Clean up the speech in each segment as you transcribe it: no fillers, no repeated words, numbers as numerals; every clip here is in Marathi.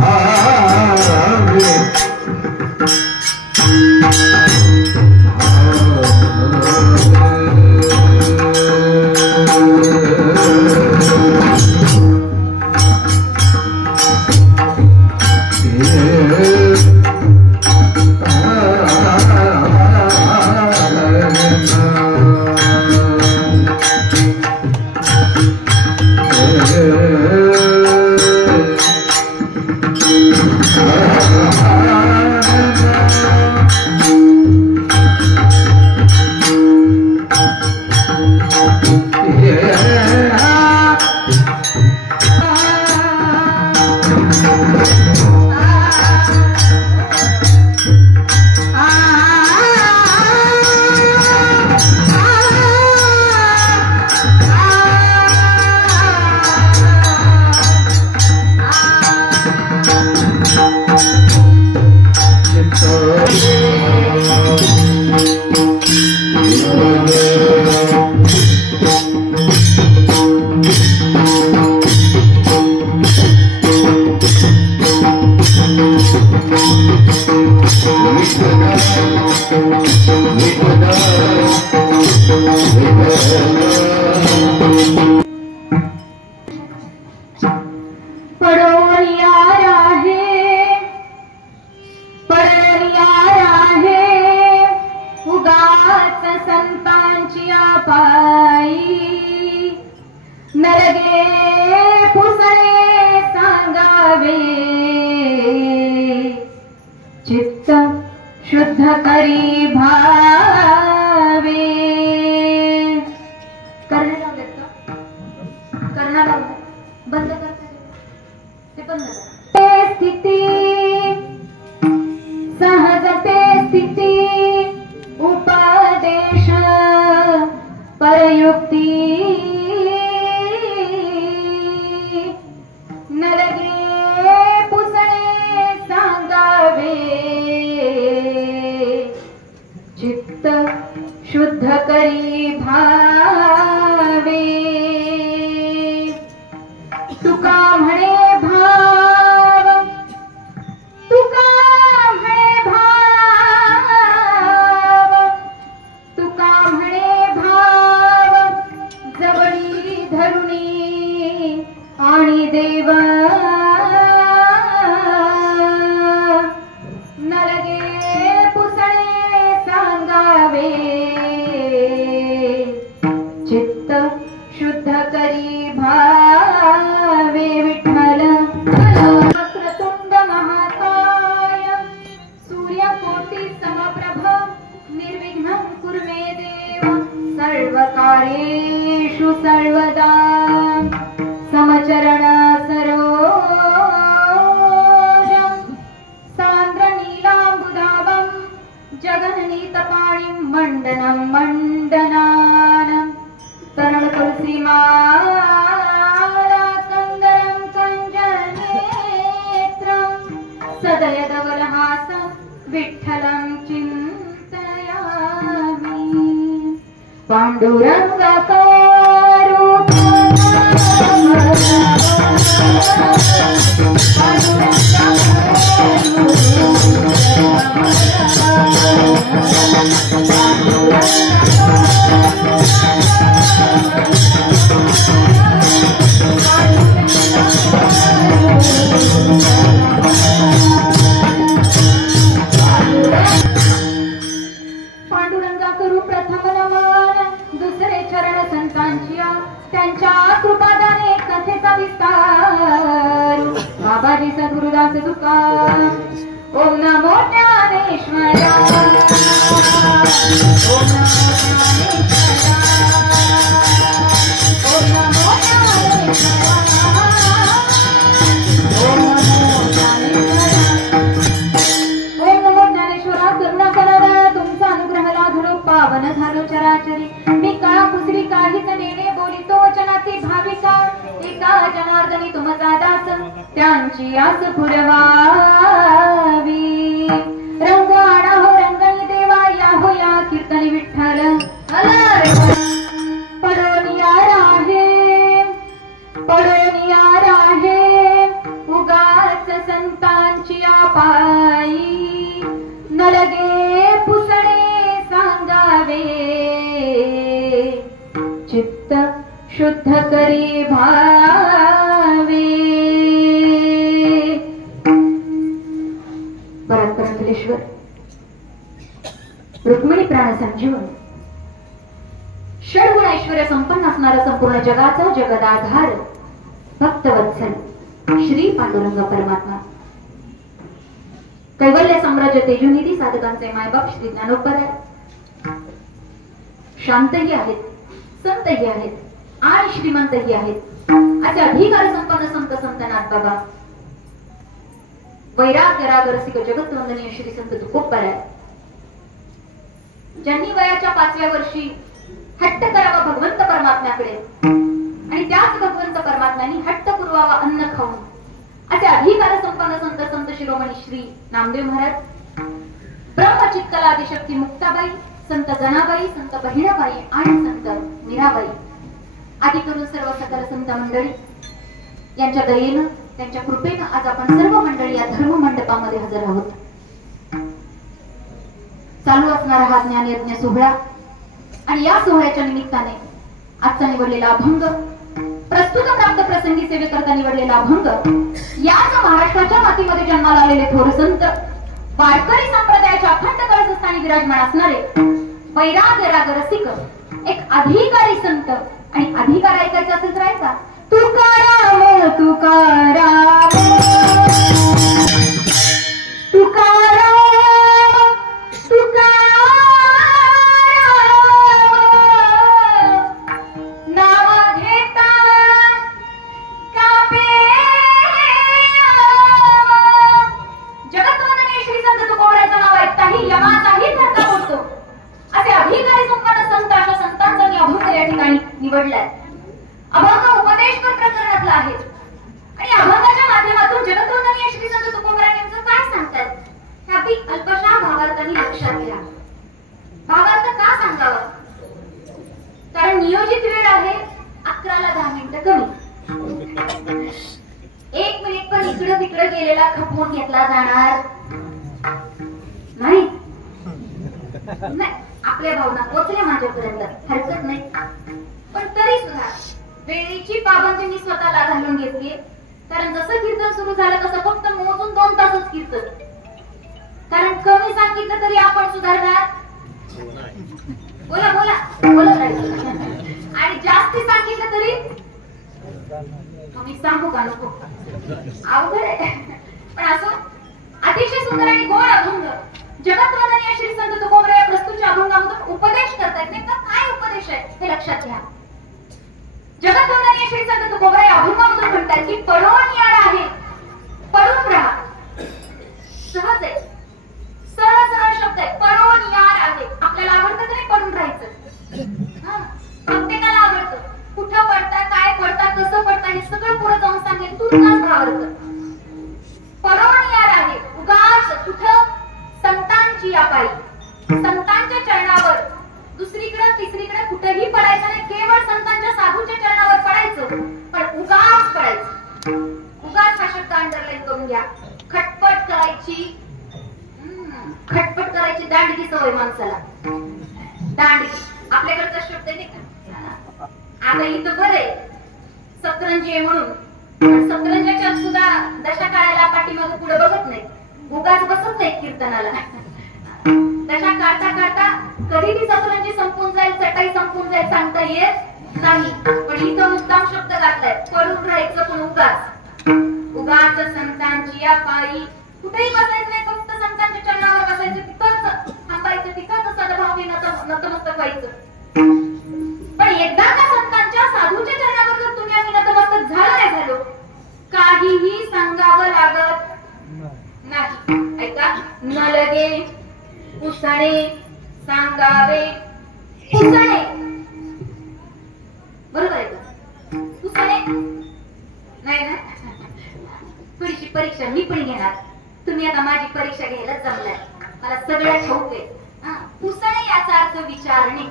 भाई शुद्ध करी भावे करणार बंद करता ते बंद करा स्थिती सहजते स्थिती उपदेश परयुक्ती न लगे पुसणे सांगावे चित्त शुद्ध करी भावे तुका म्हणे भाव तुका म्हणे भाव तुका म्हणे भाव जवळी धरुणी आणि देव न लगे पुसणे सांगावे चित्त शुद्ध करी भावे विठ्ठल वक्रतुंड महाकाय सूर्यकोटि समप्रभ निर्विघ्नं कुरु मे देव सर्वकार्येषु सर्वदा समचरण सरोज सान्द्र नीलाम्बुदाभं जगन्नीतपाणिं मण्डनं मण्डनानं तरण तुलसी माला सुन्दरं कञ्जनेत्रं सदयदवलहासं विठ्ठलं चिन्तयामि पाण्डुरङ्गकारो पांडुरंगा करू प्रथम नमन दुसरे चरण संतांच्या त्यांच्या कृपादाने कथेचा विस्तार बाबाजी सद्गुरुदास तुकाराम ओम नमो ज्ञानेश्वरा ओम नमो ज्ञानेश्वरा ओम नमो ज्ञानेश्वरा ओम नमो ज्ञानेश्वरा ओम नमो ज्ञानेश्वरा करुणा करा तुमचा अनुग्रह लाधलो पावन झालो चराचरी मी काळा कुसरी काहीच नेणे बोलितो वचनाची भाविका एका जनार्दनी तुमचा दास त्यांची आस पुरवावी रंग आडा हो रंगणी देवा या हो या कीर्तनी विठ्ठल पडोनियार आहे उगाच संतांची पायी न लगे पुसणे सांगावे चित्त शुद्ध करी भावे परमकलेश्वर रुक्मिणी प्राण संजीवन षडगुण ऐश्वर्य संपन्न असणारा संपूर्ण जगाचा जगदाधार भक्तवत्सल श्री पांडुरंग परमात्मा कैवल्य साम्राज्य तेजोनिधी साधकांचे मायबाप श्री ज्ञानोपर आहे शांतही आहेत संतही आहेत आणि श्रीमंतही आहेत असे अधिकार संपन्न संत संतनाथ बाबा वैराग्य राग रसिक जगत वंदनीय श्री संत तुकोबर आहे ज्यांनी वयाच्या 5व्या वर्षी हट्ट करावा भगवंत परमात्म्याकडे आणि त्याच भगवंत परमात्म्याने हट्ट पुरवावा अन्न खाऊन असे अधिकार संपन्न संत संत शिरोमणी श्री नामदेव महाराज ब्रह्मचित्तला आदिशक्ती मुक्ताबाई संत जनाबाई संत बहिणाबाई आणि संत मीराबाई आदी करून सर्व सकल संत मंडळी यांच्या दयेनं त्यांच्या कृपेनं आज आपण सर्व मंडळी या धर्म मंडपामध्ये हजर आहोत चालू असणारा हा ज्ञान यज्ञ सोहळा आणि या सोहळ्याच्या निमित्ताने आजचा निवडलेला अभंग प्रस्तुत प्राप्त प्रसंगी सेवेकरता निवडलेला अभंग याच महाराष्ट्राच्या मातीमध्ये जन्माला आलेले थोर संत वारकरी संप्रदायाच्या अखंड कळसस्थानी विराजमान असणारे वैराग्य राग रसिक एक अधिकारी संत आणि अधिकार ऐकायचा असेल तर ऐका तुकाराम तुकाराम तुकाराम तिकडे गेलेला खपवून घेतला जाणार नाही. आपल्या भावना पोचल्या माझ्यापर्यंत, हरकत नाही. पण तरी सुद्धा वेळेची पाबंदी मी स्वतःला घालून घेतली. कारण जसं कीर्तन सुरू झालं तसं फक्त मोजून 2 तासच कीर्तन. कारण कमी सांगितलं तरी आपण सुधारणार. बोला बोला बोलत राहायचं. आणि जास्ती सांगितलं तरी मी सांगू का नको, अवघड आहे. पण असं अतिशय सुंदर आणि गोड अभंग जगतवंदनीय श्री संत तुकोबरा या प्रस्तुतच्या अभंगामधून उपदेश करतायत. नेमका काय उपदेश आहे हे लक्षात घ्या. जगतवंदनीय श्री संत तुकोबरा या अभंगामधून म्हणतात की पडून यार आहे, पडून राहा. सहज आहे, सरळ सरळ शब्द आहे. पडून यार आहे. आपल्याला आवडतं की नाही पडून राहायचं? प्रत्येकाला आवडतं. कुठं पडता, काय पडता, कसं पडता हे सगळं पुढे जाऊन सांगेल तुलाच भावतं. पडून यार आहे उगाच कुठं संतांची अपाई, संतांच्या चरणावर दुसरीकडे तिसरीकडे कुठेही पडायचं नाही. केवळ संतांच्या साधूच्या चरणावर पडायचं. पण उगाच पडायचं. उगाच हा शब्द अंडरलाईन करून घ्या. खटपट करायची, खटपट करायची दांडगी सवय माणसाला. दांडगी आपल्याकडचा शब्द आहे का? आता इथं बरं आहे सतरंजी आहे म्हणून, पण सतरंजाच्या सुद्धा दशा काढायला पाठीमागं पुढे बघत नाही. उगाच बसत नाही कीर्तनाला. दशा काढता काढता कधी ती सतरंजी संपून जाईल, चटाई संपून जाईल सांगता येत नाही. पण इथं मुद्दाम शब्द घातलाय पडून राहायचं. पण उगाच उगाच संतांची या पायी कुठेही बसायचं नाही. फक्त संतांच्या चरणावर बसायचं, तिथंच थांबायचं, तिथंच सद्भावने नतमस्तक व्हायचं. पण एकदा का संतांच्या साधूच्या चरणावर जर तुम्ही आम्ही नतमस्तक झालो नाही झालो, काहीही सांगावं लागत नाही. ऐका, न लगे पुसणे सांगावे. पुसणे बरोबर आहे का? पुसणे नाही ना. थोडीशी परीक्षा मी पण घेणार. तुम्ही आता माझी परीक्षा घ्यायला जमलाय, मला सगळं ठाऊक आहे. पुसणे याचा अर्थ विचारणे.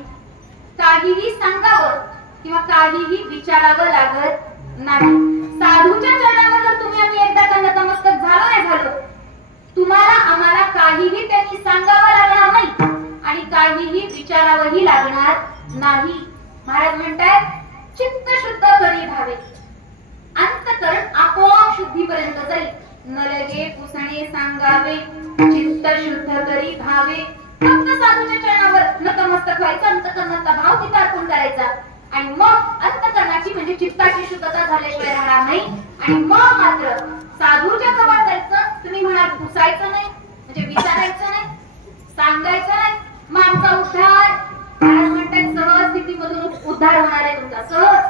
काहीही सांगावं किंवा काहीही विचारावं लागत नाही. साधूच्या चरणावर जर तुम्ही आम्ही एकदा त्यांना नतमस्तक झालो नाही झालो, तुम्हाला आम्हाला काहीही त्यांनी सांगावं लागणार नाही आणि काहीही विचारावंही लागणार नाही. महाराज म्हणतात चित्त शुद्ध करी भावे, अंतकरण आपोआप शुद्धीपर्यंत जाईल. न लगे पुसणे सांगावे, चित्त शुद्ध करी भावे. फक्त साधूच्या चरणावर नतमस्तक व्हायचं, अंतकरणाचा भाव तिथे अर्पण करायचा आणि मग अंतकरणाची म्हणजे चित्ताची शुद्धता झाल्याशिवाय राहणार नाही. आणि मग मात्र साधूच्या जवळ जायचं. तुम्ही म्हणाल पुसायचं नाही म्हणजे विचारायचं नाही, सांगायचं नाही, मग आमचा उद्धार. महाराज म्हणतात सहज स्थितीमधून उद्धार होणार आहे तुमचा, सहज.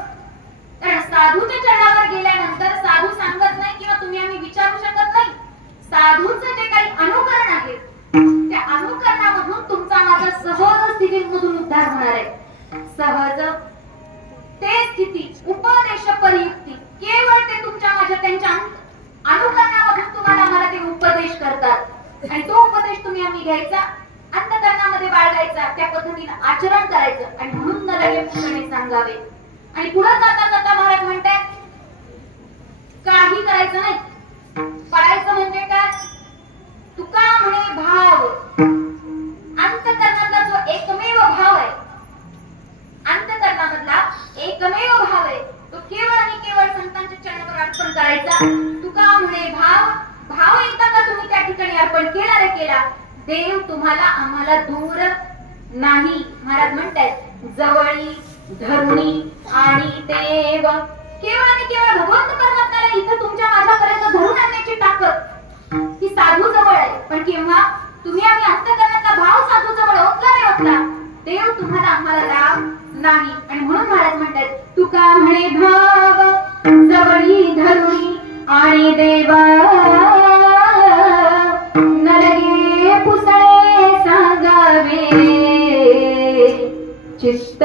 कारण साधूच्या चरणावर गेल्यानंतर साधू सांगत नाही किंवा तुम्ही आम्ही विचारू शकत नाही. साधूचं जे काही अनुकरण आहे त्या अनुकरणामधून तुमचा माझा सहज स्थितीमधून उद्धार होणार आहे. सहज ते स्थिती उपदेश परियुक्ती, केवळ ते तुमच्या माझ्या त्यांच्या अनुकरणामधून तुम्हाला मला ते उपदेश करतात आणि तो उपदेश तुम्ही आम्ही घ्यायचा, अंतकरणामध्ये बाळगायचा, त्या पद्धतीने आचरण करायचं. आणि म्हणून न लगे पुसणे सांगावे. आणि पुढे जाता जाता महाराज म्हणतात काही करायचं नाही. पडायचं म्हणजे काय? तुका म्हणे भाव. अंतकरणातला जो एकमेव भाव आहे, अंतकरणामधला एकमेव भाव आहे तो केवळ आणि केवळ संतांच्या चरणावर अर्पण करायचा. तुका म्हणे भाव. भाव एकदा का तुम्ही त्या ठिकाणी अर्पण केला रे केला, देव तुम्हाला आम्हाला दूर नाही. महाराज म्हणतात जवळी धरुणी आणि देव. केवळ आणि केवळ भगवंत परमात्म्याला इथं तुमच्या माझ्यापर्यंत धरून आणण्याची ताकद ही साधू जवळ आहे. पण केव्हा तुम्ही आम्ही अंतकरणातला भाव साधू जवळ ओतला रे ओतला, देव तुम्हाला आम्हाला राव नाही. आणि म्हणून महाराज म्हणतात तुका म्हणे भाव जवळी धरुणी आणि देवा, न लगे पुसणे सांगावे, चित्त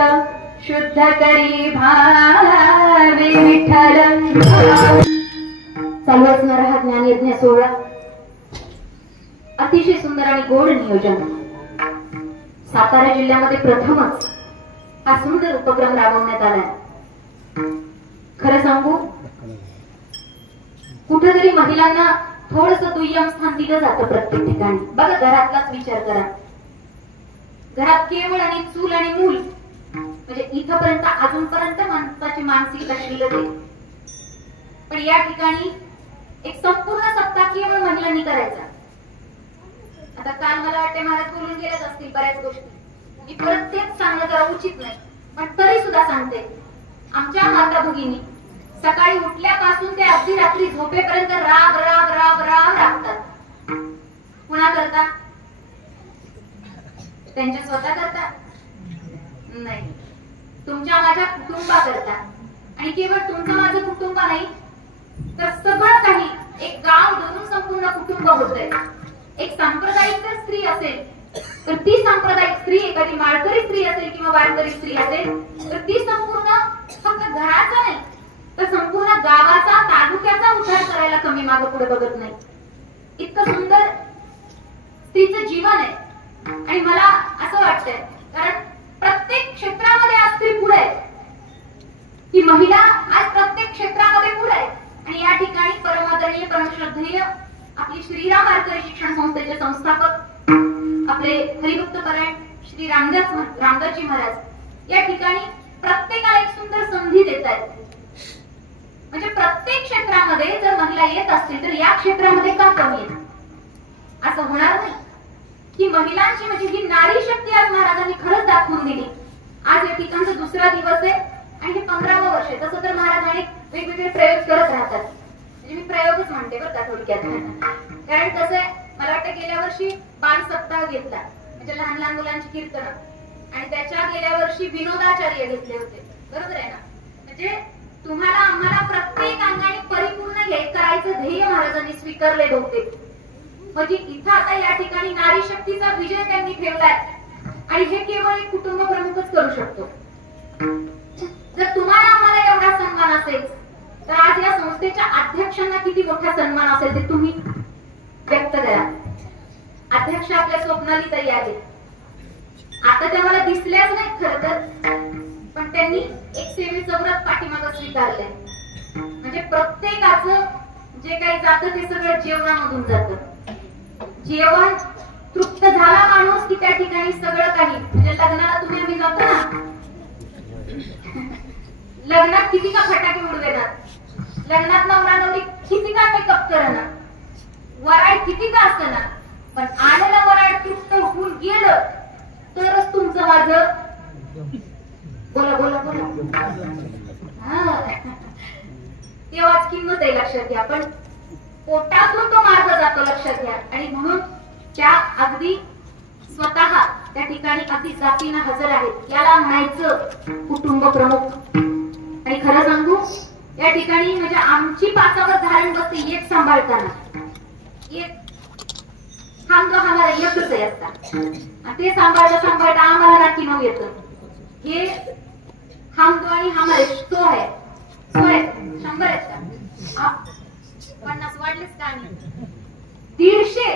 शुद्ध करी भावे विठ्ठल. चालू असणार हा ज्ञानयज्ञ सोहळा. अतिशय सुंदर आणि गोड नियोजन. सातारा जिल्ह्यामध्ये प्रथमच हा सुंदर उपक्रम राबवण्यात आलाय. खरं सांगू कुठेतरी महिलांना थोडस दुय्यम स्थान दिलं जातं प्रत्येक ठिकाणी. बघा, घरातलाच विचार करा. घरात केवळ आणि चूल आणि मूल, म्हणजे इथपर्यंत अजूनपर्यंत माणसाची मानसिकता शिल्लक आहे. पण या ठिकाणी एक संपूर्ण सप्ताह केवळ महिलांनी करायचा. आता काल मला वाटते महाराज बोलून गेलेच असतील बऱ्याच गोष्टी, मी परत तेच सांगणं जरा उचित नाही, पण तरी सुद्धा सांगते. आमच्या माता भगिनी सकाळी उठल्यापासून ते अगदी रात्री झोपेपर्यंत राब राब राब राब राबतात. कुणा करता? त्यांच्या स्वतः करता नाही, तुमच्या माझ्या कुटुंबाकरता. आणि केवळ तुमचं माझं कुटुंब नाही, तर सगळं काही एक गाव धरून संपूर्ण कुटुंब होतंय. एक सांप्रदायिक जर स्त्री असेल तर ती सांप्रदायिक स्त्री, एखादी माळकरी स्त्री असेल किंवा वारकरी स्त्री असेल तर ती संपूर्ण फक्त घराचा नाही तर संपूर्ण गावाचा, तालुक्याचा उद्धार करायला कमी मागे पुढे बघत नाही. इतकं सुंदर स्त्रीचं जीवन आहे. आणि मला असं वाटतंय, कारण प्रत्येक क्षेत्रामध्ये आज स्त्री पुढे आहे, ही महिला आज प्रत्येक क्षेत्रामध्ये पुढे आहे. आणि या ठिकाणी परमादरणीय परमश्रद्धेय आपली श्रीराम वारकरी शिक्षण संस्थेचे संस्थापक आपले हरिभक्त परायण श्री रामदासजी महाराज या ठिकाणी प्रत्येकाला एक सुंदर संधी देत आहेत. म्हणजे प्रत्येक क्षेत्रामध्ये जर महिला येत असतील तर या क्षेत्रामध्ये का कमी आहे असं होणार नाही. ही महिलांची म्हणजे ही नारी शक्ती आज महाराजांनी खरंच दाखवून दिली. आज या ठिकाणचा दुसरा दिवस आहे आणि हे 15वं वर्ष आहे. तसं तर महाराज अनेक वेगवेगळे प्रयोग करत राहतात. म्हणजे मी प्रयोगच म्हणते बरं का थोडक्यात. कारण कसं आहे, मला वाटतं गेल्या वर्षी बाल सप्ताह घेतला, म्हणजे लहान लहान मुलांची कीर्तन, आणि त्याच्या गेल्या वर्षी विनोदाचार्य घेतले होते. बरोबर आहे ना? म्हणजे तुम्हाला आम्हाला प्रत्येक अंगाने परिपूर्ण करायचं ध्येय महाराजांनी स्वीकारले बहुतेक. म्हणजे इथं आता या ठिकाणी नारी शक्तीचा विजय त्यांनी ठेवलाय आणि हे केवळ एक कुटुंब प्रमुखच करू शकतो. जर तुम्हाला आम्हाला एवढा सन्मान असेल तर आज या संस्थेच्या अध्यक्षांना किती मोठा सन्मान असेल ते तुम्ही व्यक्त करा. अध्यक्ष आपल्या स्वप्नाली ताई आले. आता त्या मला दिसल्याच नाही खरं तर, पण त्यांनी एक सेवेचं व्रत पाठीमागं स्वीकारलंय. म्हणजे प्रत्येकाचं जे काही जातं ते सगळं जेवणामधून जातं. जेवण तृप्त झाला माणूस की त्या ठिकाणी सगळं काही, म्हणजे लग्नाला तुम्ही आम्ही जातो ना, लग्नात किती का फटाके उडू देणार, लग्नात नवरा नवरी किती का मेकअप करणार, वराड किती का असतं ना, पण आलेलं वराड तृप्त होऊन गेलं तरच तुमचं माझं बोला बोला बोला तेव्हाच किंमत आहे. लक्षात घ्या. पण पोटातून तो मार्ग जातो, लक्षात घ्या. आणि म्हणून त्या अगदी स्वतः त्या ठिकाणी अगदी जातीनं हजर आहेत. याला म्हणायचं कुटुंब प्रमुख. आणि खरं सांगू, या ठिकाणी म्हणजे आमची पाचावर धारण बसते एक सांभाळताना, एक हम तो हमारा एकच आहे असता, ते सांभाळता सांभाळता आम्हाला नाकी नऊ येतं. हे हम तो आणि हमारे तो आहे, सो आहे 100 आहेत का, 50 वाढलेच का, आणि 150.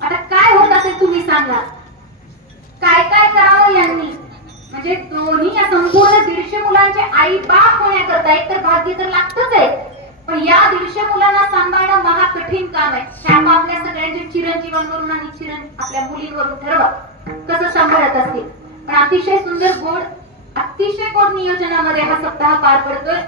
आता काय होत असेल तुम्ही सांगा. काय काय करावं यांनी, म्हणजे दोन्ही या संपूर्ण 150 मुलांचे आई बाप होण्याकरता एक तर भाग्य तर लागतच आहे, पण या 150 मुलांना सांभाळणं महा कठीण काम आहे. ह्या आपल्या सगळ्यांच्या चिरंजीवांवरून आणि आपल्या मुलींवरून ठरवा कसं सांभाळत असतील. पण अतिशय सुंदर गोड, अतिशय गोड नियोजनामध्ये हा सप्ताह पार पडतोय.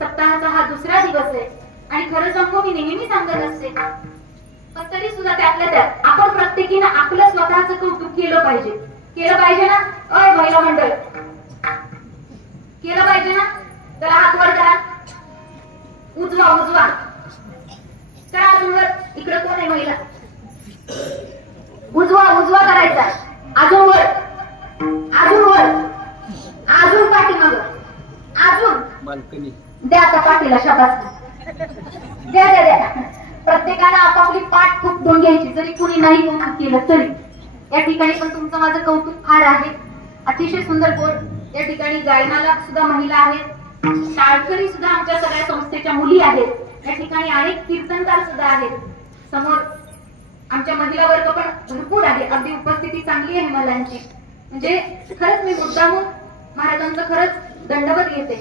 सप्ताहाचा हा दुसरा दिवस आहे. आणि खरं सांगू, मी नेहमी सांगत असते, पण तरी सुद्धा त्यातल्या त्यात आपण प्रत्येकीनं आपलं स्वतःचं कौतुक केलं पाहिजे. केलं पाहिजे ना? अय महिला मंडळ, केलं पाहिजे ना? त्याला हात वर करा, उजवा उजवा करा, अजून वर. इकडे कोण आहे महिला? उजवा उजवा करायचा, अजून वर, अजून वर, अजून पाठीमाग, अजून बाल्कनी द्या. आता पाठीला शाबास द्या द्या द्या. प्रत्येकाला आपापली पाठ फुटून घ्यायची, जरी कुणी नाही कौतुक केलं तरी. या ठिकाणी पण तुमचं माझं कौतुक फार आहे. अतिशय सुंदर गोड. या ठिकाणी गायनाला सुद्धा महिला आहेत, शाळकरी सुद्धा आमच्या सगळ्या संस्थेच्या मुली आहेत. या ठिकाणी अनेक कीर्तनकार सुद्धा आहेत. समोर आमच्या महिला वर्ग पण भरपूर आहे. अगदी उपस्थिती चांगली आहे महिलांची. म्हणजे खरंच मी मुद्दामून महाराजांचं खरंच दंडवत घेते,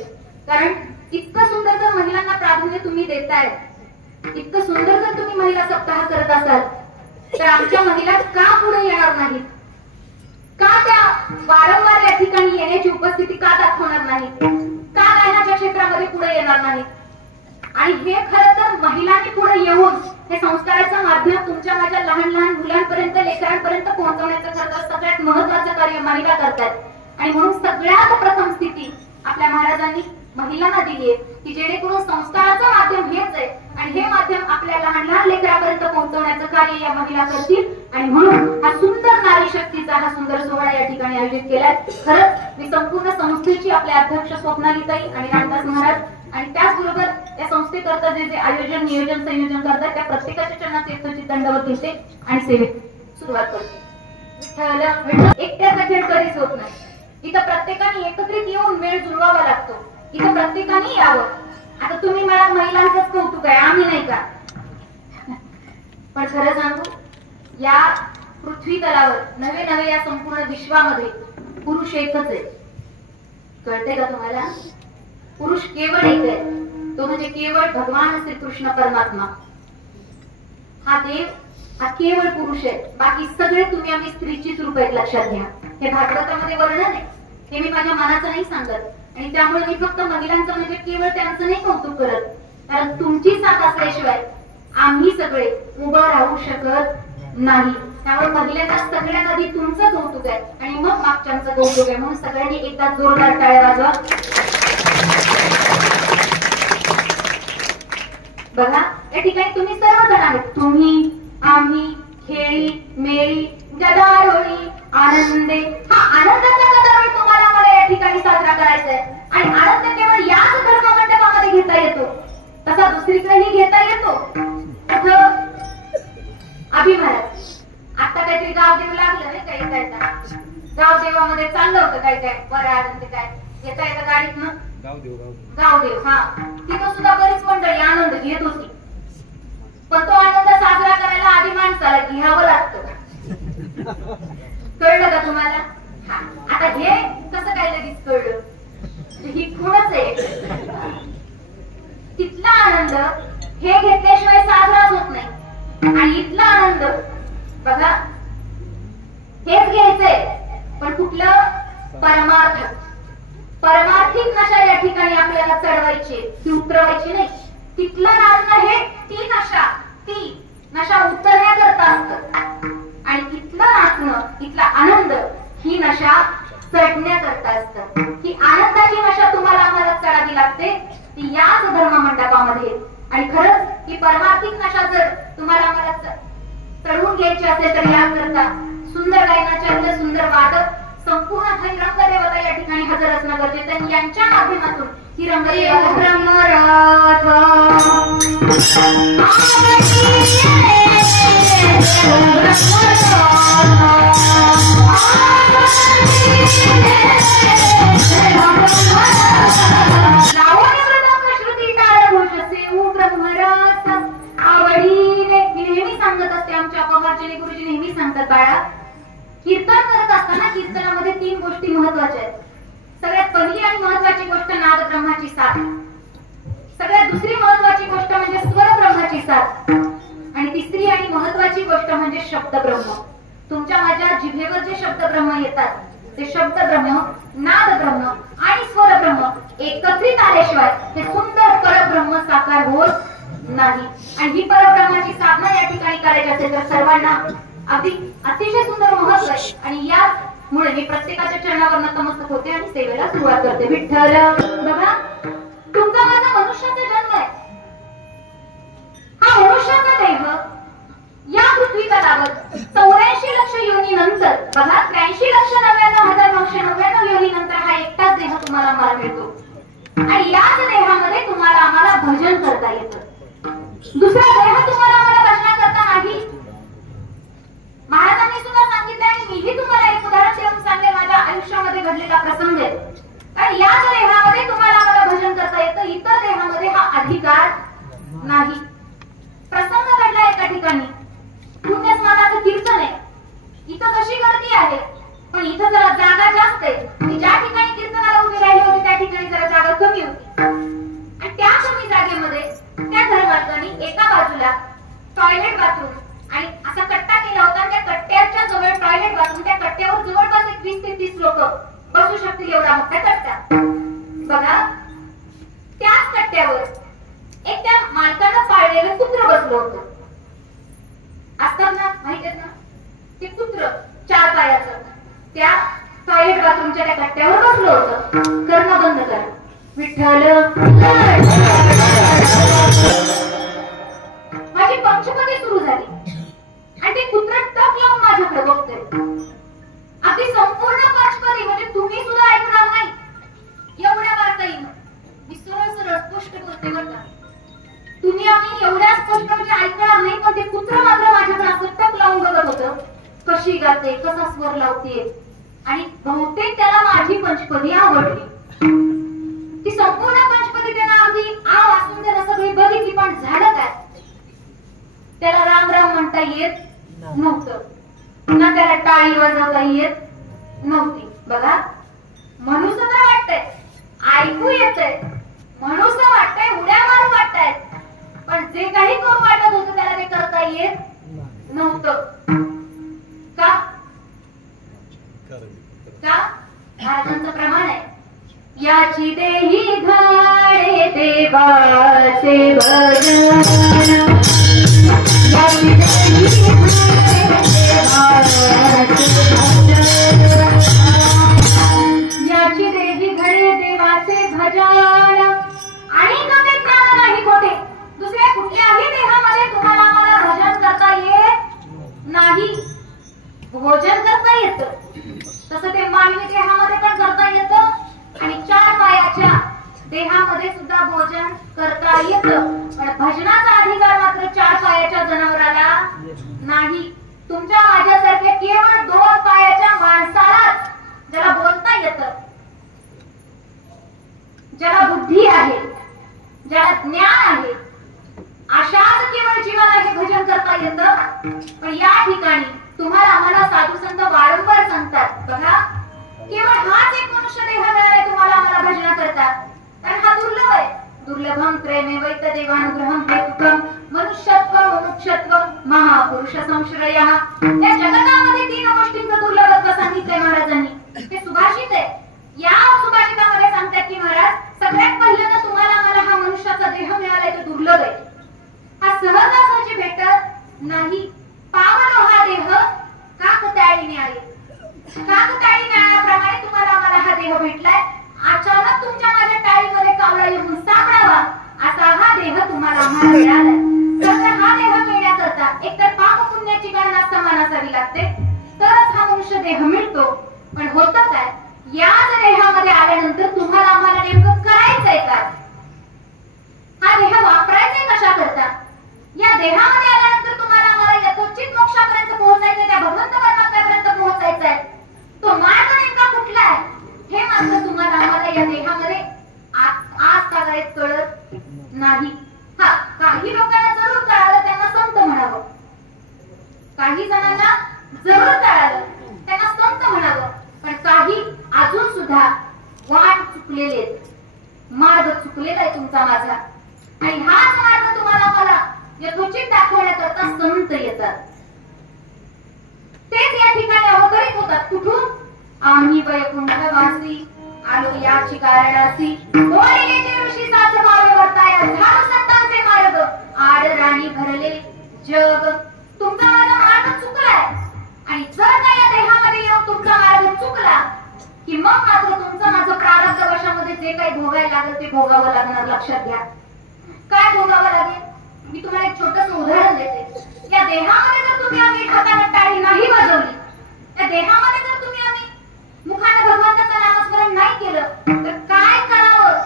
कारण इतकं सुंदर जर महिलांना प्राधान्य तुम्ही देताय इतकं सुंदर जर तुम्ही महिला सप्ताह करत असाल तर आमच्या महिला का पुढे येणार नाहीत? का त्या वारंवार या ठिकाणी येण्याची उपस्थिती का दाखवणार नाहीत? का गायनाच्या क्षेत्रामध्ये पुढे येणार नाहीत? आणि हे खरं तर महिलांनी पुढे येऊन हे संस्काराचं माध्यम तुमच्या माझ्या लहान लहान मुलांपर्यंत लेकरांपर्यंत पोहोचवण्याचं खरं तर सगळ्यात महत्वाचं कार्य महिला करतात. आणि म्हणून सगळ्यात प्रथम स्थिती आपल्या महाराजांनी महिलांना दिली आहे की जेणेकरून संस्काराचं माध्यम हेच आहे आणि हे माध्यम आपल्या लहान लहान लेकरापर्यंत पोहोचवण्याचं कार्य या महिला करतील. आणि म्हणून हा सुंदर नारी शक्तीचा हा सुंदर सोहळा या ठिकाणी आयोजित केलाय. खरंच मी संपूर्ण संस्थेची आपले अध्यक्ष स्वप्नालीताई आणि रामदास महाराज आणि त्याचबरोबर या संस्थेकरता जे जे आयोजन नियोजन संयोजन करतात त्या प्रत्येकाच्या चरणात यथोचित दंडवत घेते आणि सेवेत सुरुवात करते. एकट्याचा खेळ कधीच होत नाही. इथं प्रत्येकाने एकत्रित येऊन मेळ जुळवावा लागतो. इथं प्रत्येकाने यावं. आता तुम्ही मला महिलांचंच कौतुक आहे आम्ही नाही का? पण खरं सांगू या पृथ्वी तलावर नवे नवे या संपूर्ण विश्वामध्ये पुरुष एकच आहे. कळते का तुम्हाला? पुरुष केवळ एक आहे. तो म्हणजे केवळ भगवान श्रीकृष्ण परमात्मा. हा देव हा केवळ पुरुष आहे. बाकी सगळे तुम्ही आम्ही स्त्रीचीच रूप आहेत लक्षात घ्या. हे भागवतामध्ये वर्णन आहे. हे मी माझ्या मनाचं नाही सांगत आणि त्यामुळे मी फक्त महिलांचं म्हणजे केवळ त्यांचं नाही कौतुक करत. कारण तुमची साथ असल्याशिवाय आम्ही सगळे उभं राहू शकत नाही. त्यामुळे महिलांना सगळ्यात आधी तुमचं कौतुक आहे आणि मग मागच्यांचं कौतुक आहे. म्हणून सगळ्यांनी एकदा जोरदार टाळ्या वाजवा. बघा या ठिकाणी तुम्ही सर्वजण आहेत. तुम्ही आम्ही खेळी मेळी गदारोळी आनंदे हा आनंदाचा गदारोळ तुम्हाला मला या ठिकाणी साजरा करायचा आहे. आणि आनंद केवळ याच धर्ममंडपामध्ये घेता येतो तसा दुसरीकडेही घेता येतो. अभिमानात आता काहीतरी गावदेव लागलं नाही काही काय गावदेवामध्ये चाललं होतं काय काय बरं आनंद काय येता येतं गाडीत ना गावदेव हा तिथं सुद्धा बरीच मंडळी आनंद घेत होती. पण तो आनंद साजरा करायला आधी माणसाला घ्यावं लागतं. कळलं का तुम्हाला? आता हे कसं काय लगेच कळलं? ही खूणच आहे. तिथला आनंद हे घेतल्याशिवाय साजराच होत नाही. आणि इथला आनंद बघा हेच घ्यायचंय पण कुठलं? परमार्थ परमार्थिक नशा या ठिकाणी आपल्याला चढवायची ती उतरवायची नाही. तिथलं नाचणं हे ती नशा उतरण्याकरता असतं आणि तिथलं नाचणं इथला आनंद ही नशा चढण्याकरता असतं. ही आनंदाची नशा तुम्हाला आम्हाला चढावी लागते ती याच धर्ममंडपामध्ये. आणि खरंच ही परमार्थिक नशा जर तुम्हाला आम्हाला चढवून घ्यायची असेल तर याकरता सुंदर गायनाचे सुंदर वादक संपूर्ण रंगदेवता या ठिकाणी हजर असणं गरजेचं आहे. यांच्या माध्यमातून ही आवडीने नेहमी सांगत असते. आमच्या पवारजी गुरुजी नेहमी सांगतात बाळा कीर्तन करत असताना कीर्तनामध्ये 3 गोष्टी महत्वाच्या आहेत. सगळ्यात पहिली आणि महत्वाची गोष्ट नाद ब्रह्माची साथ. सगळ्यात दुसरी महत्वाची गोष्ट म्हणजे स्वर ब्रह्माची साथ. आणि तिसरी आणि महत्वाची गोष्ट म्हणजे शब्द ब्रह्म. तुमच्या माझ्या जिभेवर जे शब्द ब्रह्म येतात ते शब्द ब्रह्म नाद ब्रह्म आणि स्वर ब्रह्म एकत्रित आल्याशिवाय हे सुंदर परब्रह्म साकार होत नाही. आणि ही परब्रह्माची साधना या ठिकाणी करायची असेल तर सर्वांना अगदी अतिशय सुंदर महत्व आहे. आणि यामुळे मी प्रत्येकाच्या चरणावर नतमस्तक होते आणि सेवेला सुरुवात करते. विठ्ठल बघा तुमचा माझा मनुष्याचा जन्म आहे. हा मनुष्याचा देह या पृथ्वी तलावर 84 लक्ष योनीनंतर बघा 83,99,999 योनीनंतर हा एकटाच देह तुम्हाला आम्हाला मिळतो. आणि याच देहामध्ये तुम्हाला आम्हाला भजन करता येतं. दुसरा देह तुम्हाला आम्हाला भजन करता नाही. महाराजांनी सुद्धा सांगितलं आणि मीही तुम्हाला एक उदाहरण देऊन सांगेन माझ्या आयुष्यामध्ये घडलेला प्रसंग आहे. कारण याच देहामध्ये तुम्हाला आम्हाला भजन करता येतं. इतर देहामध्ये हा अधिकार नाही. प्रसंग घडला एका ठिकाणी पुण्यस्मरणाचं कीर्तन आहे. इथं कशी गर्दी आहे पण इथं जरा जागा जास्त आहे. आणि ज्या ठिकाणी कीर्तनाला उभी राहिली होती त्या ठिकाणी जरा जागा कमी होती. आणि त्या कमी जागेमध्ये त्या धर्मार्थांनी एका बाजूला टॉयलेट बाथरूम आणि असा कट्टा केला होता. त्या कट्ट्याच्या जवळ टॉयलेट बाथरूम, त्या कट्ट्यावर जवळपास 20 ते 30 लोक बसू शकतील एवढा मोठा कट्टा. बघा त्याच कट्ट्यावर एक त्या मालकानं पाळलेलं कुत्र बसलं होतं. असतात ना, माहिती आहे ना ते कुत्र 4 पायाचं, त्या टॉयलेट बाथरूमच्या त्या कट्ट्यावर बसलं होतं. करणं बंद करा. विठ्ठल माझी पंचपदी सुरू झाली आणि ते कुत्र टक लावून माझ्याकडे बघतंय. अगदी संपूर्ण पंचपदी, म्हणजे तुम्ही सुद्धा ऐकणार नाही एवढ्या बारकाईनं. मी सरळ सरळ स्पष्ट बोलते बरं का. तुम्ही आम्ही एवढ्या स्पष्ट म्हणजे ऐकणार नाही, पण ते कुत्र मात्र माझ्याकडे असं टक लावून बघत होतं. कशी गाते, कसा स्वर लावते, आणि बहुतेक त्याला माझी पंचपदी आवडली. ती संपूर्ण पंचपदी त्याला अगदी आव असून त्याला सगळी बघितली, पण झालं काय, त्याला राम राम म्हणता येत नव्हतं, ना त्याला टाळी वाजवता येत नव्हती. बघा मनुष्य तर वाटतंय, ऐकू येतंय, मनुष्य वाटतंय, उड्या मारू वाटतायत, पण जे काही करू वाटत होतं त्याला ते करता येत नव्हतं. का? महाराजांचं प्रमाण आहे, याची देही घाडे देवाचे भजन, याची देही याची देही घडे देवाचे भजन. आणि कधी ज्ञान नाही कोठे, दुसऱ्या कुठल्याही देहामध्ये तुम्हाला आम्हाला भजन करता येत नाही. भोजन करता येतं, तसं ते मानवी देहामध्ये पण करता येतं, आणि 4 पायाच्या देहामध्ये सुद्धा भोजन करता येतं. पण भजनाचा अधिकार मात्र 4 पायाच्या जनावराला नाही. तुमच्या माझ्यासारख्या केवळ 2 पायाच्या माणसालाच, ज्याला बोलता येतं, ज्याला बुद्धी आहे, ज्याला ज्ञान आहे, अशाच केवळ जीवाला हे भजन करता येतं. पण या ठिकाणी तुम्हाला आम्हाला साधू संत वारंवार सांगतात, बघा केवळ हाच एक मनुष्य देह मिळालाय तुम्हाला आम्हाला भजन करतात, कारण हा दुर्लभ आहे. दुर्लभम प्रेमे वैत देवानुग्रहम प्रेतुकम मनुष्यत्व मनुष्यत्व महापुरुष संश्रयः. या जगतामध्ये 3 गोष्टींचं दुर्लभत्व सांगितलंय महाराजांनी. ते सुभाषित आहे. या सुभाषितामध्ये सांगतात की महाराज सगळ्यात पहिलं तर तुम्हाला आम्हाला हा मनुष्याचा देह मिळालाय तो दुर्लभ आहे. हा सहजासहजी भेटत नाही. पावलो हा देह काकताळीने आले, काकताळी न्यायाप्रमाणे तुम्हाला आम्हाला हा देह भेटलाय. अचानक तुमच्या माझ्या टाळीमध्ये कावळा येऊन सापडावा असा हा देह तुम्हाला आम्हाला मिळालाय. तर हा देह मिळण्याकरता एकतर पाप पुण्याची गणना समान असावी लागते, तरच हा मनुष्य देह मिळतो. पण होतं काय, याच देहामध्ये आल्यानंतर तुम्हाला आम्हाला नेमकं करायचंय काय, हा देह वापरायचा कशा करता, या देहामध्ये आल्यानंतर तुम्हाला आम्हाला यथोचित मोक्षापर्यंत पोहोचायचंय, त्या भगवंत परमात्म्यापर्यंत पोहोचायचंय. तो मार्ग नेमका कुठला आहे हे मात्र तुम्हाला आम्हाला या देहामध्ये आज तागायत कळत नाही. हा काही लोकांना जरूर कळालं, त्यांना संत म्हणावं. काही जणांना जरूर कळालं, त्यांना संत म्हणावं. पण काही अजून सुद्धा वाट चुकलेले, मार्ग चुकलेला आहे तुमचा माझा, आणि हाच मार्ग तुम्हाला आम्हाला यथोचित दाखवण्याकरता संत येतात. तेच या ठिकाणी अवतरित होतात. कुठून? आम्ही वैकुंठवासी आलो याची कारणासी, बोलिले ते ऋषी साच पावे वर्ताया, झालो संतांचे मार्ग आड राणी भरले जग. तुमचा माझा मार्ग चुकलाय, आणि जर का या देहामध्ये येऊन तुमचा मार्ग चुकला की मग मात्र तुमचं माझं प्रारब्ध वशामध्ये जे काही भोगायला लागेल ते भोगावं लागणार. लक्षात घ्या काय भोगावं लागेल. मी तुम्हाला एक छोटस उदाहरण देते. या देहामध्ये जर तुम्ही आम्ही हाताने टाळी नाही वाजवली, त्या देहामध्ये जर तुम्ही आम्ही मुखाने भगवंताचं नामस्मरण नाही केलं, तर काय करावं,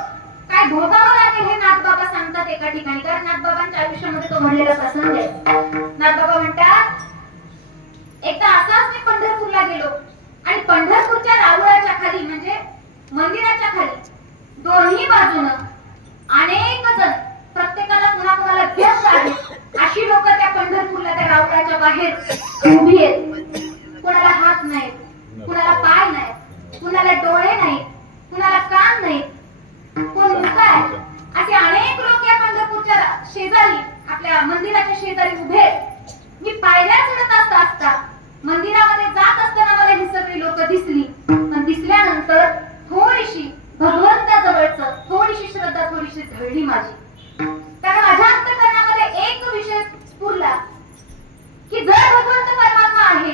काय भोगावं लागेल हे नाथबाबा सांगतात एका ठिकाणी. कारण नाथबाबांच्या आयुष्यामध्ये तो घडलेला प्रसंग आहे. नाथबाबा म्हणतात, एकदा असाच मी पंढरपूरला गेलो, आणि पंढरपूरच्या राऊळाच्या खाली म्हणजे मंदिराच्या खाली दोन्ही बाजूनं अनेक जण, प्रत्येकाला कुणाकुणाला व्यस्त आहे अशी लोक त्या पंढरपूरला त्या राऊळाच्या बाहेर उभी आहेत. कुणाला हात नाही, कुणाला पाय नाही, कुणाला डोळे नाही, कुणाला कान नाही, कोण मुख आहे, असे अनेक लोक या पंढरपूरच्या शेजारी आपल्या मंदिराच्या शेजारी उभे आहेत. वाजता मंदिरामध्ये जात असताना मला ही सगळी लोक दिसली, पण दिसल्यानंतर थोडीशी भगवंताजवळच थोडीशी श्रद्धा थोडीशी ढळली माझी. कारण माझ्या अंतःकरणामध्ये एक विषय स्फुरला की जर भगवंत परमात्मा आहे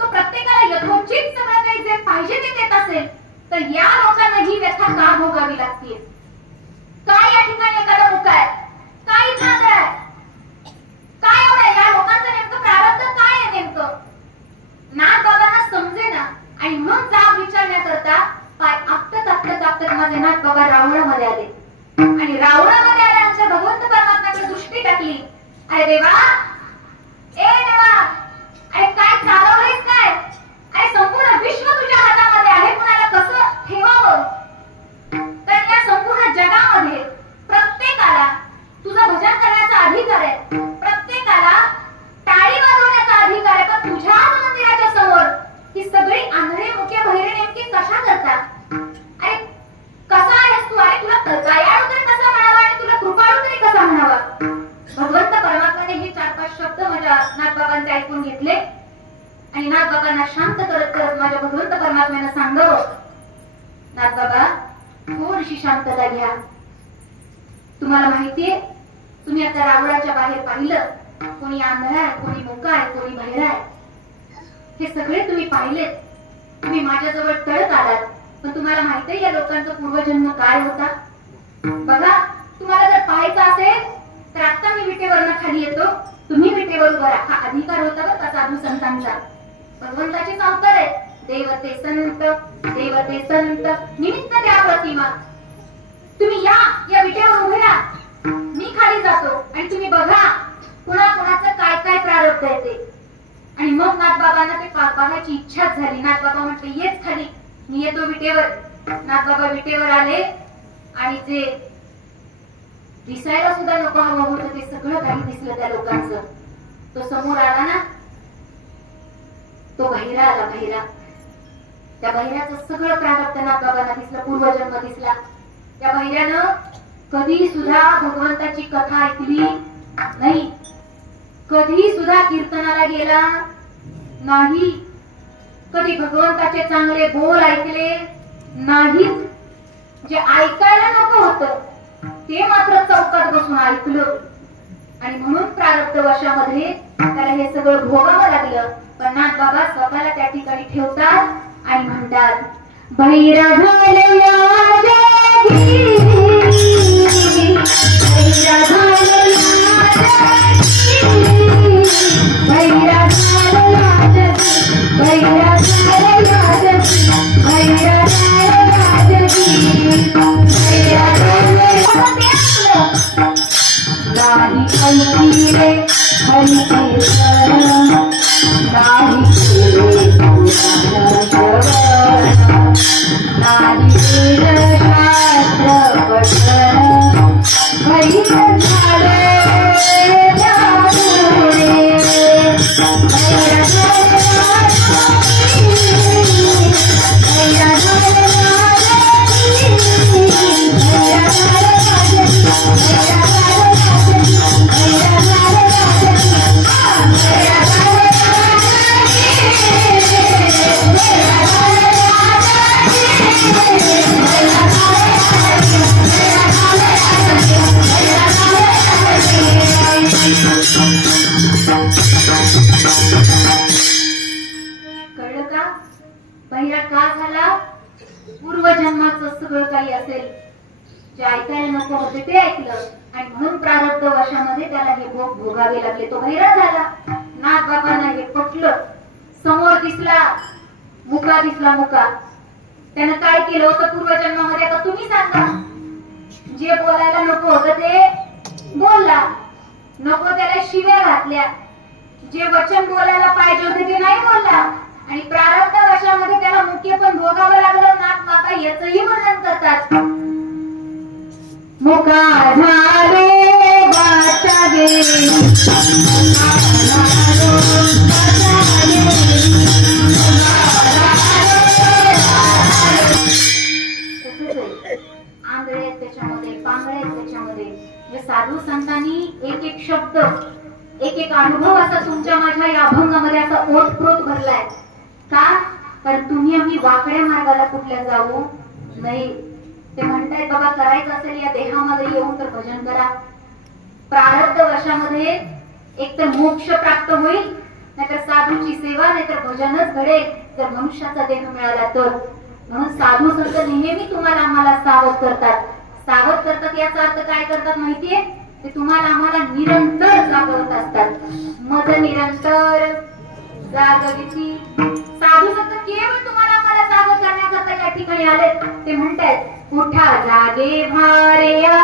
तो प्रत्येकाला यथोचित सगळं काही जे पाहिजे ते देत असेल, तर या लोकांना ही व्यथा का भोगावी लागते? काय या ठिकाणी एखादा मुका आहे, काय नांद आहे, काय एवढं या लोकांचं नेमकं प्रारब्ध काय आहे नेमकं? नाथ बाबांना समजे ना, आणि म्हणून जाब विचारण्याकरता पाय आपटत माझे नाथ बाबा रावणामध्ये आले. आणि रावणामध्ये आल्यानंतर भगवंत परमात्म्याकडे दृष्टी टाकली. अरे देवा, ए देवा, अरे काय चालवलंयस काय? अरे संपूर्ण विश्व तुझ्या हातामध्ये आहे, कुणाला कसं ठेवावं? तर या संपूर्ण जगामध्ये प्रत्येकाला तुझं भजन करण्याचा अधिकार आहे, प्रत्येकाला टाळी वाजवण्याचा अधिकार आहे, पण तुझ्याच मंदिराच्या समोर ही सगळी आंधळे मुके बहिरे नेमकी कशा करतात? अरे कसा आहेस तू? अरे तुला दयाळू तरी कसा म्हणावा आणि तुला कृपाळू तरी कसा म्हणावा? भगवंत परमात्म्याने हे 4-5 शब्द माझ्या नाथबाबांचे ऐकून घेतले आणि नाथबाबांना शांत करत करत माझ्या भगवंत परमात्म्याने सांगावं, नाथबाबा थोडीशी शांतता घ्या. तुम्हाला माहितीये, तुम्ही आता रावणाच्या बाहेर पाहिलं, कोणी आंधळा आहे, कोणी मुका आहे, कोणी बहिरा आहे, हे सगळे तुम्ही पाहिलेत. तुम्ही माझ्याजवळ टळत आलात, पण तुम्हाला माहितीये या लोकांचा पूर्वजन्म काय होता? बघा, तुम्हाला जर पाहायचं असेल तर आता मी विटेवरनं खाली येतो, तुम्ही विटेवर उभा राहा. हा अधिकार होता बरं का साधू संतांचा. भगवंताचेच अवतार आहे. देवते संत, देवते संत निमित्त त्या प्रतिमा. तुम्ही या विटेवर उभे राहा, मी खाली जातो आणि तुम्ही बघा कुणाचं काय काय प्रारब्ध आहे ते. आणि मग नाथबाबांना ते बघायची इच्छाच झाली. नाथबाबा म्हटले येच खाली, मी येतो विटेवर. नाथबाबा विटेवर आले आणि जे दिसायला सुद्धा नको हवं होतं ते सगळं काही दिसलं त्या लोकांचं. तो समोर आला ना, तो बहिरा आला, बहिरा. त्या बहिऱ्याचं सगळं प्रारब्ध नाथबाबांना दिसलं, पूर्वजन्म दिसला. त्या बहिऱ्यानं कधी सुद्धा भगवंताची कथा ऐकली नाही, कधी सुद्धा कीर्तनाला गेला नाही, कधी भगवंताचे चांगले बोल ऐकले नाहीत. जे ऐकायला नको होतं ते मात्र चौकात बसून ऐकलं. आणि म्हणून प्रारब्ध वशामध्ये त्याला हे सगळं भोगावं लागलं. पण नाथबाबा स्वतःला त्या ठिकाणी ठेवतात आणि म्हणतात, भैरा झालेल्या जगी, भैरा झालेल्या जगी, भैरा झालेल्या जगी, भैरा झालेल्या जगी, भैरा झालेल्या जगी, भैरा झालेल्या नाही ऐकिले हरिचे शरण, नाही केले पुराण श्रवण, नाही केलं शास्त्र पठण, भैर झाले जाणुरे, भैर झाले भैर कळलं का? बहिरा का झाला? पूर्वजन्माचं सगळं काही असेल जे ऐकायला नको होते ते ऐकलं आणि म्हणून प्रारब्ध वशामध्ये त्याला हे भोग भोगावे लागले. तो बहिरा झाला. नाथबाबांना हे पटलं. समोर दिसला मुका, दिसला मुका. त्यानं काय केलं होतं पूर्वजन्मामध्ये? आता तुम्ही सांगा. जे बोलायला नको होतं ते बोलला, नको त्याला शिव्या घातल्या, जे वचन बोलायला पाहिजे होते ते नाही बोलला आणि प्रारब्ध वशामध्ये त्याला मुख्य पण भोगावं लागलं. नाथबाबा याचंही वर्णन करतात. मुका झाले वाचा गेली, आंधळे त्याच्यामध्ये, पांगळे त्याच्यामध्ये. साधू संतांनी एक एक शब्द एक एक अनुभव असा तुमच्या माझ्या या अभंगामध्ये असा ओतप्रोत भरलाय का? कारण तुम्ही आम्ही वाकड्या मार्गाला कुठल्या जाऊ नाही. ते म्हणतायत बाबा करायचं असेल या देहामध्ये येऊन तर भजन करा. प्रारब्ध वर्षामध्ये एक तर मोक्ष प्राप्त होईल, नाहीतर साधूची सेवा, नाहीतर भजनच घडेल जर मनुष्याचा देह मिळाला तर. म्हणून साधू संत नेहमी तुम्हाला आम्हाला सावध करतात. सावध करतात याचा अर्थ काय करतात माहितीये? ते तुम्हाला आम्हाला निरंतर जागवत असतात. मद निरंतर जागविती. साधू संत केवळ तुम्हाला आम्हाला जागृत करण्याकरता या ठिकाणी आले. ते म्हणतात उठा जागे भार्या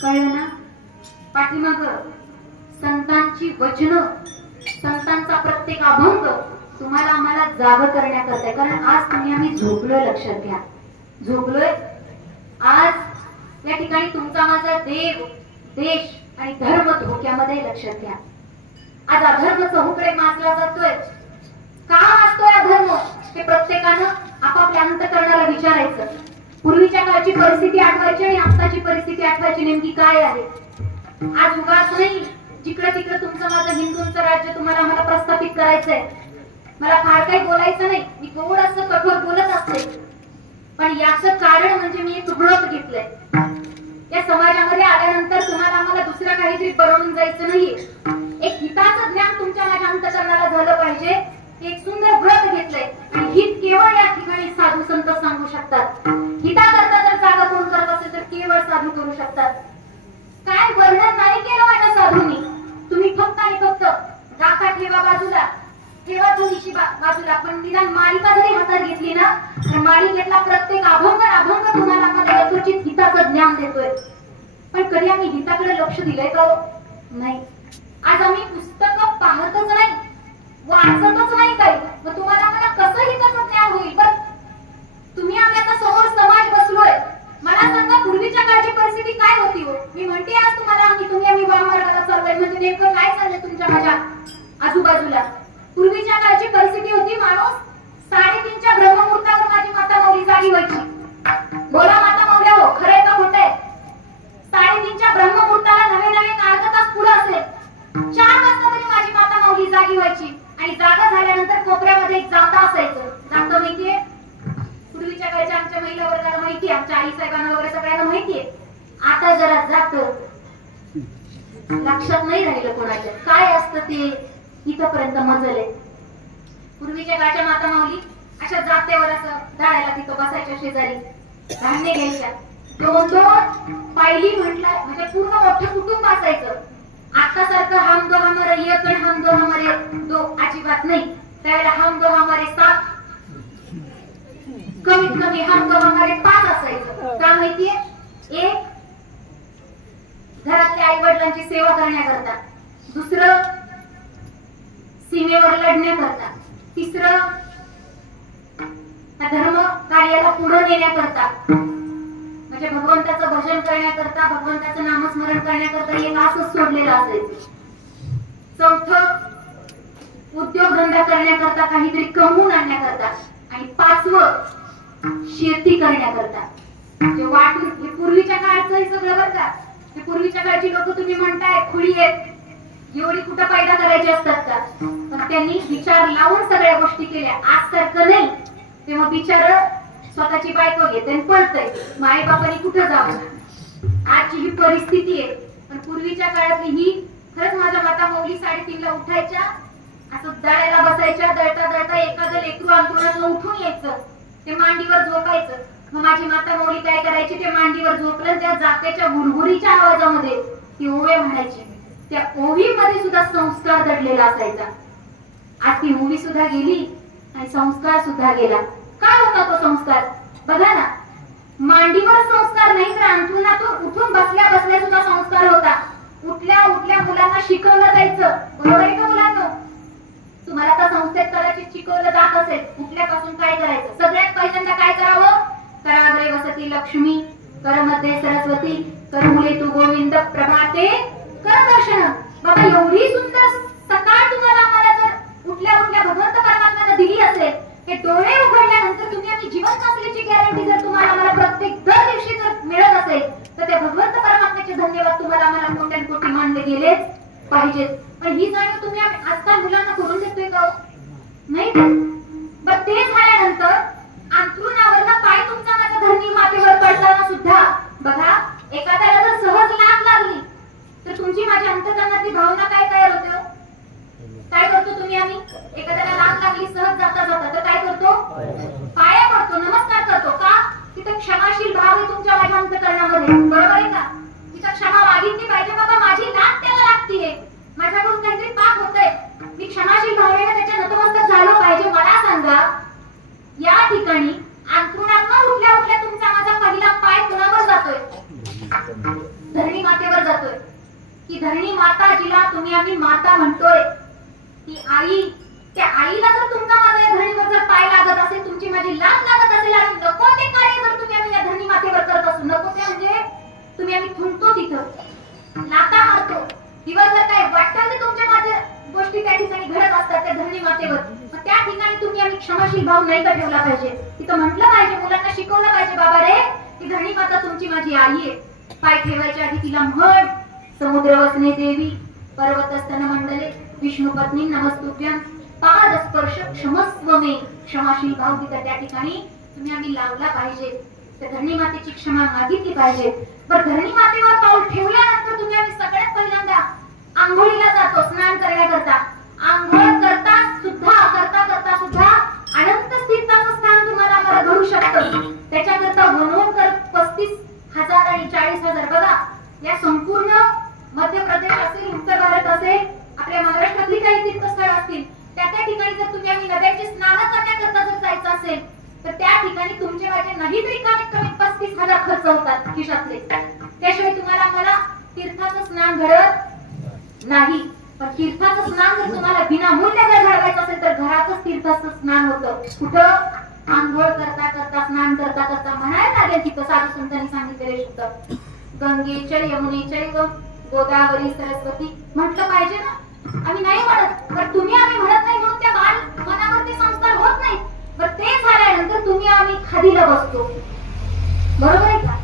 कळलं ना? पाठीमाग संतांची वचन, संतांचा प्रत्येक अभंग तुम्हाला आम्हाला जाग करण्याकरता. कारण आज तुम्ही आम्ही झोपलोय, लक्षात घ्या. झोपलोय आज या ठिकाणी तुमचा माझा देव, देश आणि धर्म धोक्यामध्ये, लक्षात घ्या. आज अधर्म चहूकडे माजला जातोय. का माजतोय अधर्म? हे प्रत्येकानं आपापल्या अंतःकरणाला विचारायचं. पूर्वीच्या काळची परिस्थिती आठवायची आणि आताची परिस्थिती आठवायची. नेमकी काय आहे? आज उगाच नाही जिकडे तिकडे तुमचं माझं हिंदूंचं राज्य तुम्हाला आम्हाला प्रस्थापित करायचंय. मला फार काही बोलायचं नाही, मी थोडंसं कठोर बोलत असते, पण याचं कारण म्हणजे मी एक व्रत घेतलंय. या समाजामध्ये आल्यानंतर तुम्हाला आम्हाला दुसरं काहीतरी बनवून जायचं नाहीये. एक हिताचं ज्ञान तुमच्या माझ्या अंतःकरणाला झालं पाहिजे. एक सुंदर व्रत घेतलंय आणि हित केवळ या ठिकाणी साधू संत सांगू शकतात. हिताकरता जर जागा कोण करत असेल तर केवळ साधू करू शकतात. काय वर्णन नाही केलं माझ्या साधूंनी. तुम्ही फक्त आणि फक्त गाथा ठेवा बाजूला, ठेवा थोडीशी बाजूला, पण निदान मालिका जरी हातात घेतली ना तर मालिकेतला प्रत्येक अभंग तुम्हाला आम्हाला यथोचित हिताचं ज्ञान देतोय. पण कधी आम्ही हिताकडे लक्ष दिलंय का? नाही. आज आम्ही पुस्तकं पाहतच नाही, वाचतच नाही काही. मग तुम्हाला आम्हाला कसं हिताचं ज्ञान होईल? बरं तुम्ही आम्ही आता समोर समाज बसलोय, मला सांगा पूर्वीच्या काळची परिस्थिती काय होती हो? मी म्हणते आज तुम्हाला तुम्ही आम्ही वाममार्गाला चाललोय, म्हणजे नेमकं काय चाललंय तुमच्या माझ्या आजूबाजूला? पूर्वीच्या काळची परिस्थिती होती, माणूस 3:30च्या ब्रह्ममुहूर्तावर माझी माता माऊली जागी व्हायची. बोला माता माऊल्या हो, खरंय का खोटंय? 3:30च्या ब्रह्ममुहूर्ताला नवे अर्धा तास पुढे असेल, 4 वाजता तरी माझी माता माऊली जागी व्हायची. आणि जागा झाल्यानंतर कोपऱ्यामध्ये एक जाता असायचं. जाता माहितीये? पूर्वीच्या काळच्या आमच्या महिला वर्गाला माहितीये, आमच्या आई साहेबांना वगैरे सगळ्यांना माहितीये. आता जरा जात लक्षात नाही राहिलं कोणाच्या काय असतं ते. इथपर्यंत मजल आहे. पूर्वीच्या काळच्या माता माऊली अशा जात्यावर असं जाळायला तिथं बसायच्या, शेजारी धान्य घ्यायच्या. 2-2 पायली म्हटलं म्हणजे पूर्ण मोठं कुटुंब असायचं. आता सारखं हम दो हमारे एक आणि हम दो हमारे दो अजिबात नाही. त्यावेळेला हम दो हमारे 7, कमीत कमी हम दो हमारे 5 असायचं. का माहितीये? एक घरातल्या आई वडिलांची सेवा करण्याकरता, दुसरं सीमेवर लढण्याकरता, तिसरं धर्म कार्याला पुढे नेण्याकरता, म्हणजे भगवंताचं भजन करण्याकरता, भगवंताचं नामस्मरण करण्याकरता एक असंच सोडलेलं असायचं. चौथं उद्योगधंदा करण्याकरता, काहीतरी कमवून आणण्याकरता, आणि 5वं शेती करण्याकरता. म्हणजे वाटून हे पूर्वीच्या काळचं हे सगळं बरं का. हे पूर्वीच्या काळची लोक तुम्ही म्हणताय खुळी आहेत, एवढी कुठं फायदा करायची असतात का? पण त्यांनी विचार लावून सगळ्या गोष्टी केल्या. आज सारखं नाही. तेव्हा बिचार स्वतःची बायको घेते आणि पळतय, माई बापाने कुठं जावं. आजची ही परिस्थिती आहे. पण पूर्वीच्या काळातली ही खरंच माझ्या माता माऊली 3:30ला उठायच्या, असं दळायला बसायच्या. दळता दळता एखादं लेकरू अंतरुणातून उठून यायचं, ते मांडीवर झोपायचं. मग माझी माता माऊली काय करायची? ते मांडीवर झोपलं, त्या जात्याच्या हुरहुरीच्या आवाजामध्ये ती ओवे म्हणायची. त्या ओवीमध्ये सुद्धा संस्कार दडलेला असायचा. आज ती ओवी सुद्धा गेली आणि संस्कार सुद्धा गेला. काय होता तो संस्कार? बघा ना, मांडीवर संस्कार नाही तर अंथरुणातून उठून बसल्या बसल्या सुद्धा संस्कार होता. उठल्या उठल्या मुलांना शिकवलं जायचं. बरोबर आहे का मुलांना? तुम्हाला आता संस्थेत कदाचित शिकवलं जात असेल. उठल्यापासून काय करायचं? सगळ्यात पहिल्यांदा काय करावं? कराग्रे वसती लक्ष्मी, करमध्ये सरस्वती करमुले तू गोविंद प्रभाते कर दर्शन. बाबा एवढी सुंदर सकाळ तुम्हाला आम्हाला जर उठल्या उठल्या भगवंत परमात्म्याने दिली असेल, हे डोळे उघडल्यानंतर तुम्ही आम्ही जिवंत असल्याची गॅरंटी जर तुम्हाला आम्हाला प्रत्येक दर दिवशी जर मिळत असेल, तर त्या भगवंत परमात्म्याचे धन्यवाद तुम्हाला आम्हाला कोट्यान कोटी मानले गेलेच पाहिजेत. पण ही जाणीव तुम्ही आजकाल मुलांना करून देतोय का? नाही. पण ते झाल्यानंतर अंथरुणावरनं पाय तुमचा माझ्या धरणी मातेवर पडताना सुद्धा बघा, एखाद्याला जर सहज लाग लागली तर तुमची माझ्या अंतःकरणातली भावना काय तयार होते? काय करतो तुम्ही? आम्ही एखाद्याला लाग लागली सहज जाता जाता तर काय करतो? पाया पडतो, नमस्कार करतो. का? तिथं क्षमाशील भाव आहे तुमच्या माझ्या अंतःकरणामध्ये. बरोबर आहे का? तिथं क्षमा मागितली पाहिजे. बाबा माझी लाग त्याला लागतीये, माझ्याकडून काहीतरी पाप होतंय, मी क्षमाशील भावनेने त्याच्या नतमस्तक झालो पाहिजे. मला सांगा, या ठिकाणी अंथरुणातून उठल्या उठल्या तुमचा माझा पहिला पाय कुणावर जातोय? धरणी मातेवर जातोय. की धरणी माता जिला तुम्ही आम्ही माता म्हणतोय, ती आई, त्या आईला जर तुमचा माझ्या धरणीवर जर पाय लागत असेल, तुमची माझी लाग लागत असेल आणि नको ते कार्य जर तुम्ही आम्ही या धरणी मातेवर करत असू, नको ते म्हणजे तुम्ही आम्ही थुंकतो तिथं, लाता मारतो, दिवसभर काय वाटतं ते तुमच्या माझ्या गोष्टी त्या ठिकाणी घडत असतात त्या धरणी मातेवर, मग त्या ठिकाणी तुम्ही आम्ही क्षमाशील भाव नाही का ठेवला पाहिजे? तिथं म्हटलं पाहिजे, मुलांना शिकवलं पाहिजे, बाबा रे ती धरणी माता तुमची माझी आई आहे. पाय ठेवायच्या आधी तिला म्हण, समुद्र वसने देवी पर्वत स्तन मंडले विष्णू पत्नी नमस्तुभ्यं पाद स्पर्श क्षमस्व मे. क्षमाशील भाव तिथं त्या ठिकाणी तुम्ही आम्ही लावला पाहिजे. त्या धरणी मातेची क्षमा मागितली पाहिजे. बरं, धरणी मातेवर पाऊल ठेवल्यानंतर तुम्ही आम्ही सगळ्यात पहिल्यांदा आंघोळीला जातो स्नान करण्याकरता. आंघोळ करता सुद्धा अनंत तीर्थाचं स्थान तुम्हाला आम्हाला घडू शकतं. त्याच्याकरता म्हणून तर 35,000 आणि 40,000 बघा, या संपूर्ण मध्य प्रदेश असेल, उत्तर भारत असेल, आपल्या महाराष्ट्रातली काही तीर्थस्थळ असतील, त्या ठिकाणी जर तुम्ही आम्ही नद्यांचे स्नान करण्याकरता जर जायचं असेल, तर त्या ठिकाणी तुमचे माझे नाही तरी कमीत 35,000 खर्च होतात खिशातले. त्याशिवाय तुम्हाला आम्हाला तीर्थाचं स्नान घडत नाही. पण तीर्थाचं स्नान जर तुम्हाला विनामूल्य जर घडवायचं असेल तर घरातच तीर्थाचं स्नान होतं. कुठं? आंघोळ करता करता, स्नान करता करता म्हणायला लागेल तिथं साधू संतांनी सांगितलेले शब्द, गंगेचर यमुनेचर गोदावरी सरस्वती म्हटलं पाहिजे ना. आम्ही नाही म्हणत, पण तुम्ही आम्ही म्हणत नाही म्हणून त्या बाल मनावरती संस्कार होत नाही. पण ते झाल्यानंतर तुम्ही आम्ही खादीला बसतो. बरोबर आहे का?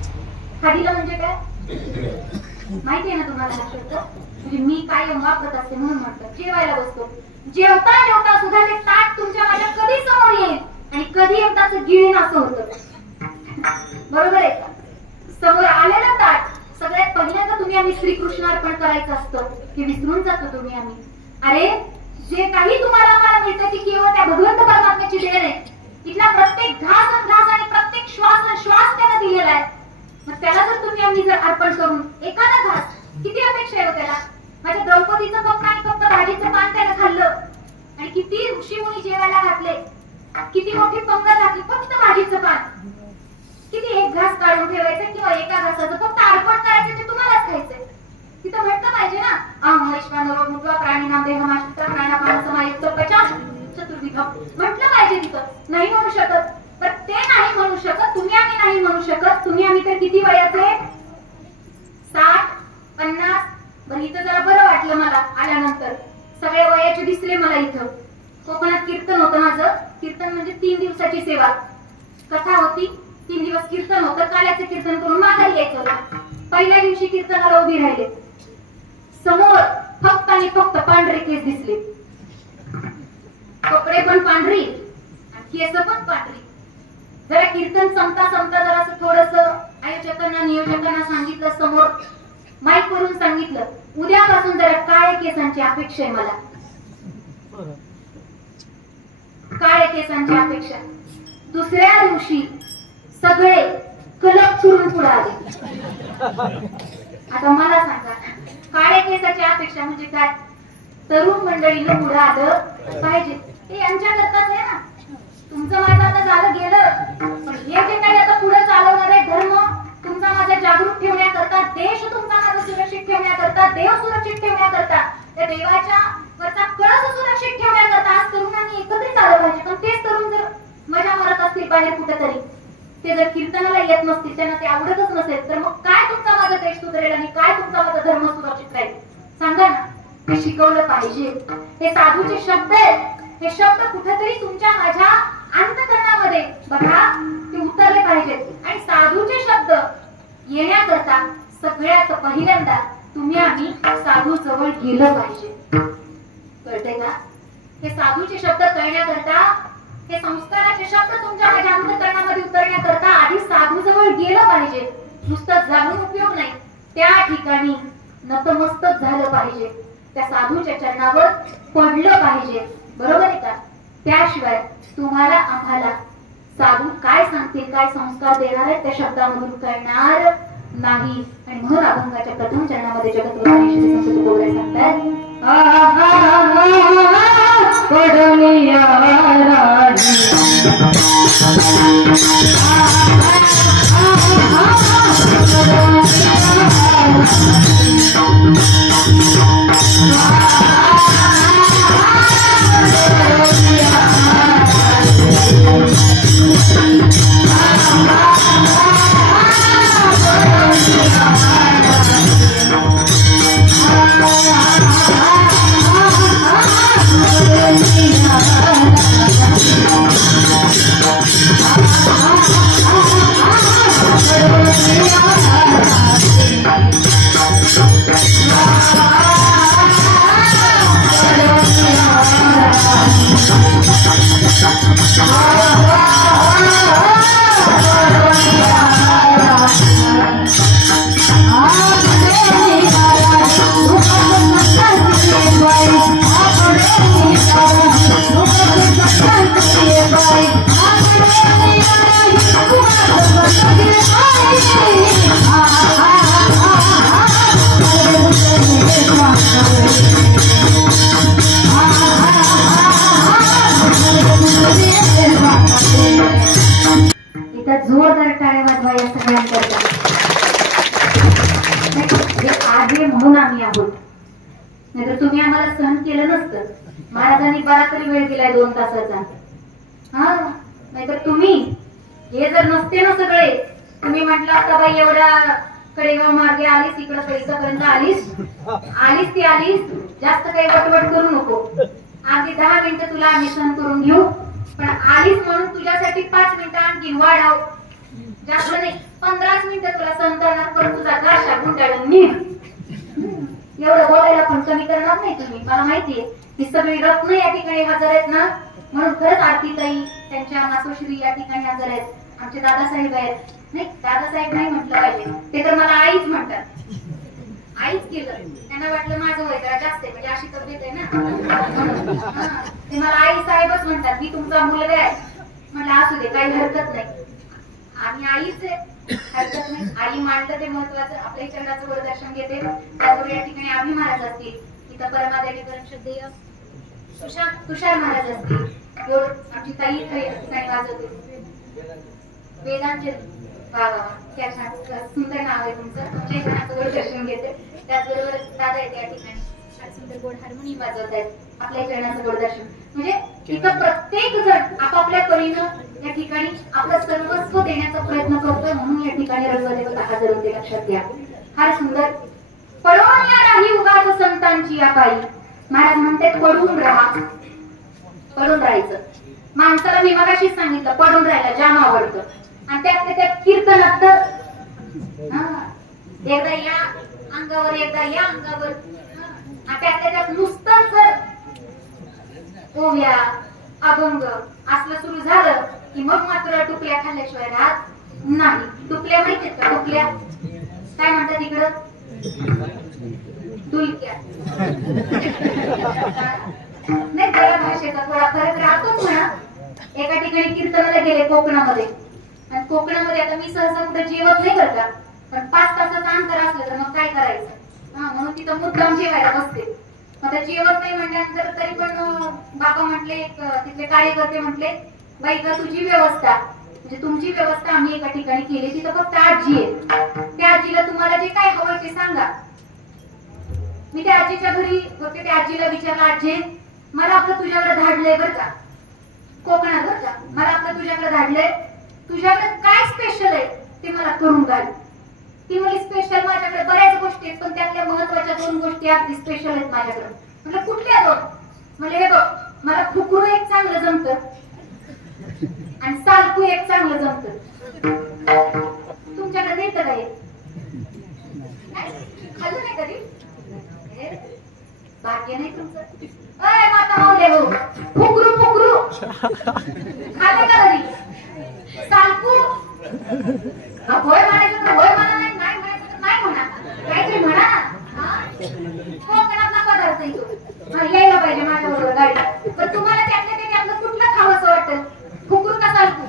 खादीला म्हणजे काय माहिती आहे ना तुम्हाला? हा शब्द म्हणजे मी कायम वापरत असते म्हणून म्हणतात. जेवायला बसतो. जेवता जेवता सुद्धा ते ताट तुमच्या माझ्या कधी समोर येईल आणि कधी एकदाच गिळीन असं होतं. बरोबर आहे का? समोर आलेलं ताट सगळ्यात पहिल्यांदा तुम्ही आम्ही श्रीकृष्णार्पण करायचं असतं, हे विसरून जातो तुम्ही आम्ही. अरे जे काही तुम्हाला आम्हाला मिळतं ती केवळ त्या भगवंत परमात्म्याची देण आहे. तिथला प्रत्येक घास आणि प्रत्येक श्वास त्याला दिलेला आहे. मग त्याला जर तुम्ही आम्ही जर अर्पण करून एखादा घास, किती अपेक्षा आहे त्याला? माझ्या द्रौपदीचं फक्त आणि फक्त भाजीचं पान त्याला खाल्लं आणि किती ऋषी मुनी जेवायला घातले, किती मोठी पंगत घातली, फक्त भाजीचं पान. किती एक घास काढून ठेवायचं किंवा एका घासाचं फक्त अर्पण करायचं, ते तुम्हालाच खायचंय. तिथं म्हटलं पाहिजे ना, अहं वैश्वानरो भूत्वा प्राणिनां देहमाश्रितः प्राणापान समायुक्त पचास चतुर्विधम् म्हटलं पाहिजे. तिथं नाही म्हणू शकत. पण ते नाही म्हणू शकत, तुम्ही आम्ही नाही म्हणू शकत. तुम्ही आम्ही तर किती वयाचे? 60, 50. बरं, इथं जरा बरं वाटलं मला आल्यानंतर. सगळे वयाचे दिसले मला इथं. कोकणात कीर्तन होतं माझं. कीर्तन म्हणजे 3 दिवसाची सेवा. कथा होती, 3 दिवस कीर्तन होतं. काल्याचे कीर्तन करून माघारी यायचं होतं. पहिल्या दिवशी कीर्तनाला उभी राहिले. समोर फक्त आणि फक्त पांढरे केस दिसले. कपडे पण पांढरी आणि केस पण पांढरी. जरा कीर्तन संपता जरा असं थोडस आयोजकांना नियोजकांना सांगितलं, समोर माईक वरून सांगितलं, उद्यापासून जरा काळ्या केसांची अपेक्षा आहे मला. काळ्या केसांची अपेक्षा. दुसऱ्या दिवशी सगळे कलप चुरून पुढे आले. आता मला सांगा, काळ्या केसाची अपेक्षा म्हणजे काय? तरुण मंडळीनं पुढे आलं पाहिजे. हे यांच्याकरताच आहे ना. तुमचं माझं आता झालं गेलं, पण हे जे काही आता पुढे चालवणार आहे धर्म तुमचा माझा जागृत ठेवण्याकरता, देश तुमचा माझा सुरक्षित ठेवण्याकरता, देव सुरक्षित ठेवण्याकरता, त्या देवाच्या वरचा कळस सुरक्षित ठेवण्याकरता आज तरुणांनी एकत्रित आलं पाहिजे. पण तेच तरुण जर मजा मारत असतील बाहेर कुठेतरी, ते जर कीर्तनाला येत नसतील, त्यांना ते आवडतच नसेल, तर मग काय तुमचा माझा देश सुधरेल आणि काय तुमचा माझा धर्म सुरक्षित राहील? सांगा ना. हे शिकवलं पाहिजे. हे साधूचे शब्द आहेत, हे शब्द कुठेतरी तुमच्या माझ्या अंतःकरणामध्ये बघा ते उतरले पाहिजेत. आणि साधूचे शब्द येण्याकरता सगळ्यात पहिल्यांदा तुम्ही आम्ही साधू जवळ गेलं पाहिजे. कळतंय का? हे साधूचे शब्द कळण्याकरता, हे संस्काराचे शब्द तुमच्या माझ्या अंतःकरणामध्ये उतरण्याकरता आधी साधू जवळ गेलं पाहिजे. नुसतं जाणून उपयोग नाही, त्या ठिकाणी नतमस्तक झालं पाहिजे, त्या साधूच्या चरणावर पडलं पाहिजे. बरोबर आहे का? त्याशिवाय तुम्हाला आम्हाला साधू काय सांगतील, काय संस्कार देणार आहेत त्या शब्दामधून कळणार नाही. आणि म्हणून अभंगाच्या प्रथम चरणामध्ये जगद्गुरू श्री संत तुकोबराय सांगतात, जोरदार टाळ्या वाजवा या सगळ्यांकरता. आहे म्हणून आम्ही आहोत, नाहीतर तुम्ही आम्हाला सहन केलं नसतं. महाराजांनी 12 तरी वेळ दिलाय 2 तासाचा. हा, नाहीतर तुम्ही हे जर नसते ना सगळे, तुम्ही म्हटलं असता बाई एवढ्या कडेगाव मार्गे आलीस, इकडं पैसापर्यंत आलीस ती आलीस, जास्त काही वटवट करू नको, अगदी 10 मिनिटं तुला आम्ही सहन करून घेऊ, पण आलीस म्हणून तुझ्यासाठी 5 मिनिटं आणखी वाढव, जास्त नाही 15 मिनिटं तुला सहन करणार, पण तुझा घाशा गुंडाळून निघ. एवढं बोलायला पण कमी करणार नाही तुम्ही. मला माहितीये ही सगळी रत्न या ठिकाणी हजर आहेत ना, म्हणून खरंच आरतीताई त्यांच्या मातोश्री या ठिकाणी हजर आहेत. आमचे दादासाहेब आहेत. नाही, दादासाहेब नाही म्हटलं पाहिजे, ते तर मला आईच म्हणतात. आईच केलं, त्यांना वाटलं माझं वय जरा जास्त आहे, म्हणजे अशी तब्येत आहे ना, ते मला आई साहेबच म्हणतात. मी तुमचा मुलगा आहे म्हटलं, असू दे काही हरकत नाही, आम्ही आईच आहे, हरकत नाही. आई मांडलं ते महत्वाचं. आपल्या चरणाचं वरदर्शन घेते. त्याचबरोबर या ठिकाणी अभि महाराज असतील, इथं परमादेवीकरण श्रद्धेय तुषार महाराज असतील, आमची ताई ठिकाणी वाजवते वेदांचे. वा वा, क्या छान सुंदर नाव आहे तुमचं. तुमच्या चरणाचं वरदर्शन घेते. त्याचबरोबर दादा आहेत या ठिकाणी, सुंदर गोड हार्मोनियम वाजवत आहेत. आपल्या चरणाचं वरदर्शन म्हणजे इथं प्रत्येक जण आपापल्या परीनं या ठिकाणी आपलं सर्वस्व देण्याचा प्रयत्न करतोय. म्हणून या ठिकाणी रंगदेवता हजर होते, लक्षात घ्या. फार सुंदर. पडून या राही उगाच संतांची या पायी. महाराज म्हणते पडून राहा, पडून राहायचं. माणसाला मी मगाशीच सांगितलं पडून राहायला जाम आवडतं. आणि त्यात कीर्तनात तर एकदा या अंगावर एकदा या अंगावर, त्यात नुसतं जर ओव्या अभंग असलं सुरू झालं की मग मात्र टुकल्या खाल्ल्याशिवाय राहत नाही. टुकल्या माहितीत का? टुकल्या काय म्हणतात इकडं? टुलक्या. नाही, जरा भाषेचा थोडा फरक राहतोच म्हणा. एका ठिकाणी कीर्तनाला गेले कोकणामध्ये, आणि कोकणामध्ये आता मी सहसा कुठे जेवत नाही बरं का, पण 5 तासाचं अंतर असलं तर मग काय करायचं, म्हणून तिथं मुद्दाम जेवायला बसते. आता जेवत नाही म्हटल्यानंतर तरी पण बाबा म्हटले, तिथले कार्यकर्ते म्हटले, बाई का तुझी व्यवस्था म्हणजे तुमची व्यवस्था आम्ही एका ठिकाणी केली, तिथं फक्त आजी आहे, त्या आजीला तुम्हाला जे काय हवं ते सांगा. मी त्या आजीच्या घरी होते, त्या आजीला विचारलं, आजी मला आपलं तुझ्याकडे धाडलंय बरं का, कोकणात बरं का, मला आपलं तुझ्याकडे धाडलंय, तुझ्याकडे काय स्पेशल आहे ते मला करून घाल. ती म्हणजे स्पेशल माझ्याकडे बऱ्याच गोष्टी आहेत, पण त्यातल्या महत्वाच्या 2 गोष्टी अगदी स्पेशल आहेत माझ्याकडे. म्हटलं कुठल्या 2? म्हणजे हे बघ, मला फुकरू एक चांगलं जमतं आणि सालकू एक चांगलं जमतं. तुमच्याकडे देतं काय? खाल्लं नाही कधी? भाग्य नाही तुमचं. अय माता माऊले हो, फुकरू फुकरू खाल्लं का कधी? सालकू होय म्हणायचं तर होय म्हणा, नाही म्हणायचं तर नाही म्हणा, काहीतरी म्हणा. कोकणातला पदार्थ येतो, यायला पाहिजे माझ्या बरोबर गाडी. पण तुम्हाला त्यातलं कुठलं खावंसं वाटतं, फुकरू का सालकू?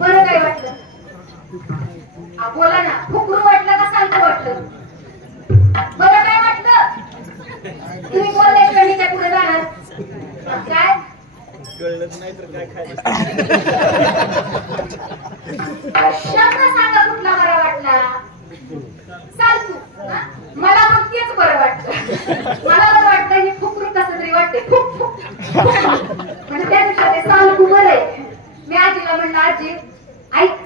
बरं काय वाटलं? बोला ना, फुकरू वाटलं का सालकू वाटलं? बरं काय वाटलं? तुम्ही बोलल्याशिवाय मी काय पुढे जाणार? काय कळलंच नाही तर काय खायचं? शब्द सांगा कुठला बरा वाटला? सालकू. मला मग तेच बरं वाटतं. मला बरं वाटतं ही फुकरू कसं तरी वाटते, फुक फुक म्हणजे त्यापेक्षा ते सालकू बरं आहे. मी आजीला म्हणलं, आजी ऐक,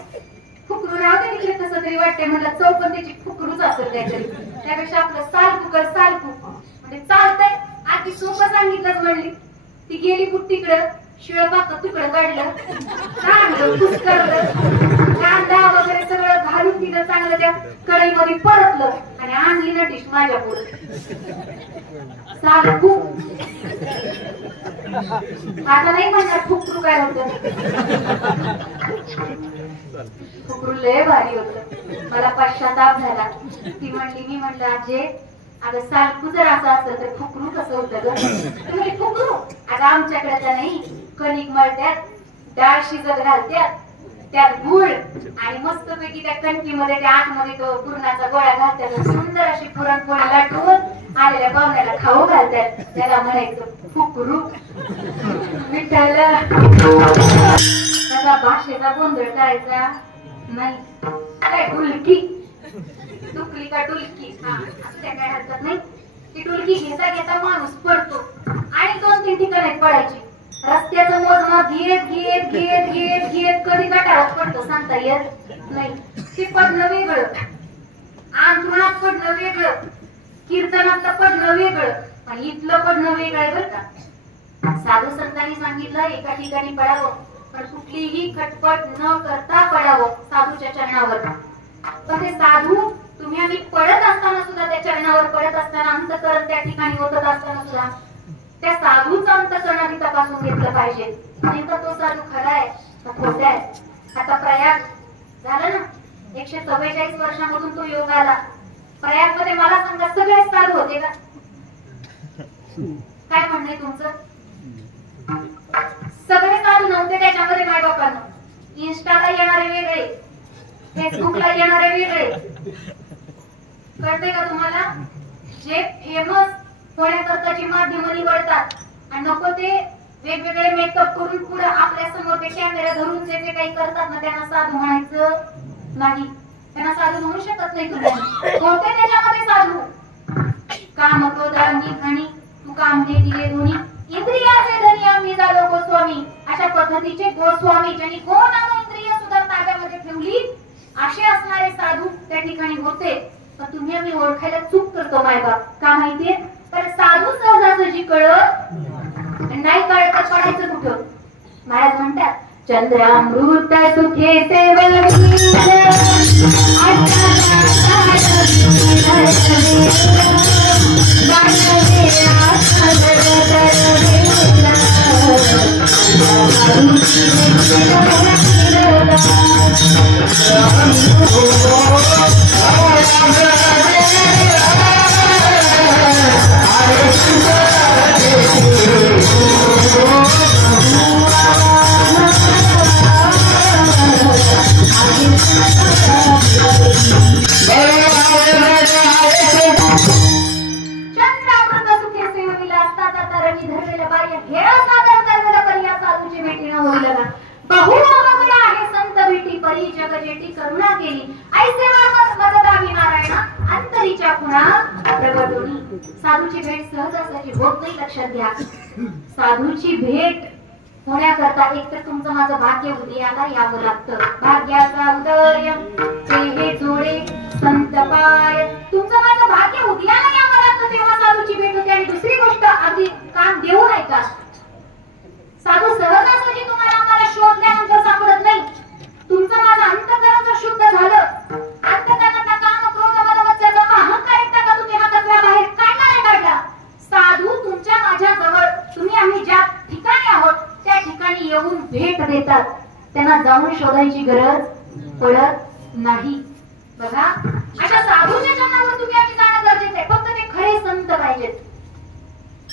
फुकरू राहू दे तिकडे कसं तरी वाटते. म्हणलं चव पण त्याची फुकरूच असेल काहीतरी, त्यापेक्षा आपलं सालकू कर, सालकू म्हणजे चालतंय. आजी सोपं सांगितलंच म्हणली. ती गेली बुट्टीकडं, शिळपाक तुकडं काढलं, चांगलं कुस्करलं, कांदा वगैरे सगळं घालून तिनं चांगलं त्या कढईमध्ये परतलं आणि आणली ना डिश माझ्या पुढे. सालकू. आता नाही म्हणणार फुकरू काय होतं. फुकरू लय भारी होतं. मला पश्चाताप झाला. ती म्हणली, मी म्हणलं आजे अगं सालकू जर असं असेल तर फुकरू कसं होतं ग? फुकरू अगं आमच्याकडे तर नाही, कणिक मळत्यात, डाळ शिजत घालत्यात, त्यात गुळ आणि मस्तपैकी त्या कणकीमध्ये त्या आतमध्ये तो पुरणाचा गोळा घालतात, सुंदर अशी पुरणपोळी लाटून आलेल्या पाहुण्याला खाऊ घालतात. त्याला म्हणायचं फुकरू. विठ्ठल त्याचा भाषेचा गोंधळ करायचा नाही. काय डुलकी, डुकली का डुलकी, असं काय हरकत नाही. ती डुलकी घेता घेता माणूस पडतो आणि 2-3 ठिकाणी पडायची. रस्त्याचं मोजमाप घेत घेत घेत घेत घेत कधी गटारात पडतो सांगता येत नाही. ते पडणं वेगळं, अंथरुणात पडणं वेगळं, कीर्तनातलं पडणं वेगळं, आणि इथलं पडणं वेगळं आहे बरं का. साधू संतांनी सांगितलं एका ठिकाणी पडावं, पण कुठलीही खटपट न करता पडावं साधूच्या चरणावर. पण ते साधू तुम्ही आम्ही पडत असताना सुद्धा, त्या चरणावर पडत असताना, अंतःकरण त्या ठिकाणी होत असताना सुद्धा त्या साधूचं अंतःकरण आधी तपासून घेतलं पाहिजे. नेमका तो साधू खरा आहे का खोटा आहे? आता प्रयाग झालं ना, 144 वर्षामधून तो योग आला. प्रयाग मध्ये मला सांगा सगळे साधू होते का? काय म्हणणं आहे तुमचं? सगळे साधू नव्हते त्याच्यामध्ये. माय बापांना इन्स्टाला येणारे वेगळे, फेसबुकला येणारे वेगळे. कळते का तुम्हाला? जे फेमस होण्याकरताची माध्यमं निवडतात आणि नको ते वेगवेगळे मेकअप करून पुढे आपल्या समोर ते कॅमेरा धरून जे काही करतात ना, त्यांना साधू म्हणायचं नाही. त्यांना साधू म्हणू शकत नाही तुम्ही. कोणते त्याच्यामध्ये साधू? काम क्रोधांनी खाणी तू काम दे दिले दोन्ही, इंद्रियाचे धनी आम्ही झालो गोस्वामी. अशा पद्धतीचे गोस्वामी ज्यांनी कोण इंद्रिय सुद्धा ताब्यामध्ये ठेवली, असे असणारे साधू त्या ठिकाणी होते. पण तुम्ही आम्ही ओळखायला चूक करतो मायबाप. का माहितीये? तर साधू सहजासहजी कळत नाही, कळत तर पडायचं कुठं? महाराज म्हणतात, चंद्रामृत सुखे साधूची भेट सहजासहजी होत नाही, लक्षात घ्या. साधूची भेट होण्याकरता एक तर तुमचं माझं भाग्य उदयाला यावं लागतं. भाग्याचा उदय ते हे जोडे संत पाय. तुमचं माझं भाग्य उदयाला यावं लागतं तेव्हा साधूची भेट होते. आणि दुसरी गोष्ट अगदी काम देऊ आहे का साधू सहजासहजी तुम्हाला आम्हाला शोधल्यानंतर सापडत नाही. तुमचं माझं अंतःकरण जर शुद्ध झालं, अंतःकरणातला काम क्रोध मद मत्सर लोभ अहंकार एकदा का तुम्ही हा कचरा बाहेर काढला नाही काढला, साधू तुमच्या माझ्या जवळ तुम्ही आम्ही ज्या ठिकाणी आहोत त्या ठिकाणी येऊन भेट देतात. त्यांना जाऊन शोधायची गरज पडत नाही. बघा अशा साधूच्या जन्मावर तुम्ही आम्ही जाणं गरजेचं आहे. फक्त ते खरे संत पाहिजेत.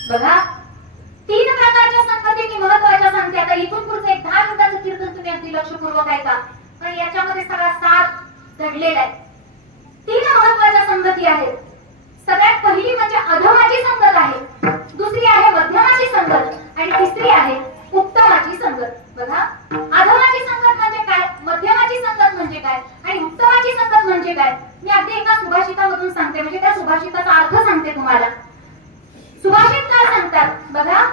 बघा 3 प्रकारच्या संगतीची महत्त्वाच्या सांगते. आता इथून पुढचं एक 10 मिनिटाचं कीर्तन तुम्ही अगदी लक्षपूर्वक ऐका, कारण याच्यामध्ये सगळा सार दडलेला आहे. 3 महत्त्वाच्या संगती आहेत. सगळ्यात पहिली म्हणजे अधमाची संगत आहे, दुसरी आहे मध्यमाची संगत आणि तिसरी आहे उत्तमाची संगत. बघा अधमाची संगत म्हणजे काय, मध्यमाची संगत म्हणजे काय आणि उत्तमाची संगत म्हणजे काय, मी अगदी एका सुभाषितामधून सांगते. म्हणजे त्या सुभाषिताचा अर्थ सांगते तुम्हाला. सुभाषित काय सांगतात बघा,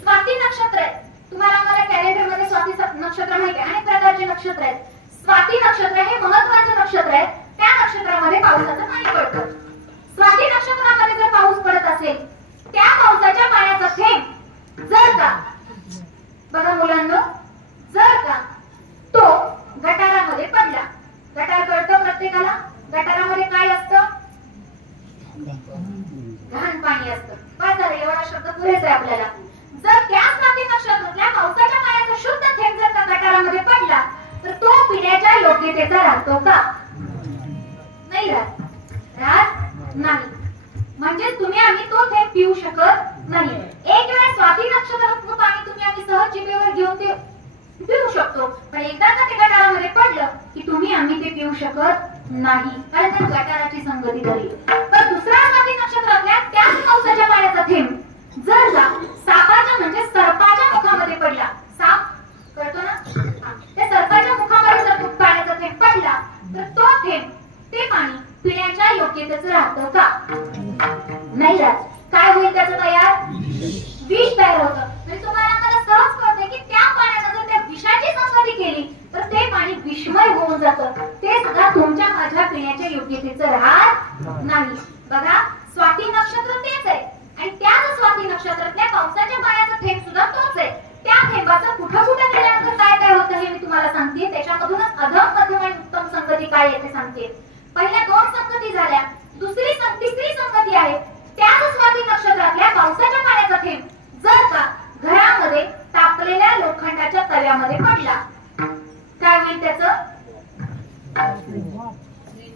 स्वाती नक्षत्र आहे. तुम्हाला आम्हाला कॅलेंडर मध्ये स्वाती नक्षत्र माहिती आहे. अनेक प्रकारचे नक्षत्र आहेत. स्वाती नक्षत्र हे महत्त्वाचं नक्षत्र आहे. त्या नक्षत्रामध्ये पावसाचं पाणी पडतं. स्वाती नक्षत्रामध्ये जर पाऊस पडत असेल, त्या पावसाच्या पाण्याचा थेंब जर का बघा मुलांनो, जर का तो गटारामध्ये पडला, गटार कळतं प्रत्येकाला, गटारामध्ये काय असतं, घाण पाणी असतं. काय झालं, एवढा शब्द पुरेसा आहे आपल्याला. जर त्या स्वाती नक्षत्रातल्या पावसाच्या पाण्याचा शुद्ध थेंब जर का गटारामध्ये पडला तर तो पिण्याच्या योग्यतेचा राहतो का, नाही राहत नाही. म्हणजे तुम्ही आम्ही तो थेंब पिऊ शकत नाही. एक वेळा स्वाती नक्षत्रातलं पाणी तुम्ही आम्ही सहज जिभेवर घेऊन ते पिऊ शकतो, पण एकदा का ते गटारामध्ये पडलं की तुम्ही आम्ही ते पिऊ शकत नाही, कारण त्या गटाराची संगती झाली. पण दुसऱ्या स्वाती नक्षत्रातल्या त्याच पावसाच्या पाण्याचा थेंब जर का सापाच्या म्हणजे सर्पाच्या मुखामध्ये पडला, साप कळतो ना, त्या सर्पाच्या मुखामध्ये जर पाण्याचा थेंब पडला तर तो थेंब ते पाणी पिण्याच्या योग्यतेचं राहतं का, नाही राहत. काय होईल त्याचं तयार, विष तयार होतं. म्हणजे तुम्हाला आम्हाला सहज कळते की त्या पाण्यानं जर त्या विषाची संगती केली तर ते पाणी विषमय होऊन जातं. ते सुद्धा तुमच्या माझ्या पिण्याच्या योग्यतेचं राहत नाही. बघा स्वाती नक्षत्र तेच आहे आणि त्याच स्वाती नक्षत्रातल्या पावसाच्या पाण्याचा थेंब सुद्धा तोच आहे. त्या थेंबाचं कुठं कुठं गेल्यानंतर काय काय होतं हे मी तुम्हाला सांगते. त्याच्यामधूनच अधम मध्यम आणि उत्तम संगती काय येते सांगते. पहिल्या 2 संगती झाल्या, तिसरी संगती आहे त्याच स्वाती नक्षत्रातल्या पावसाच्या पाण्याचा थेंब जर का घरामध्ये तापलेल्या लोखंडाच्या तव्यामध्ये पडला, काय होईल, त्याचं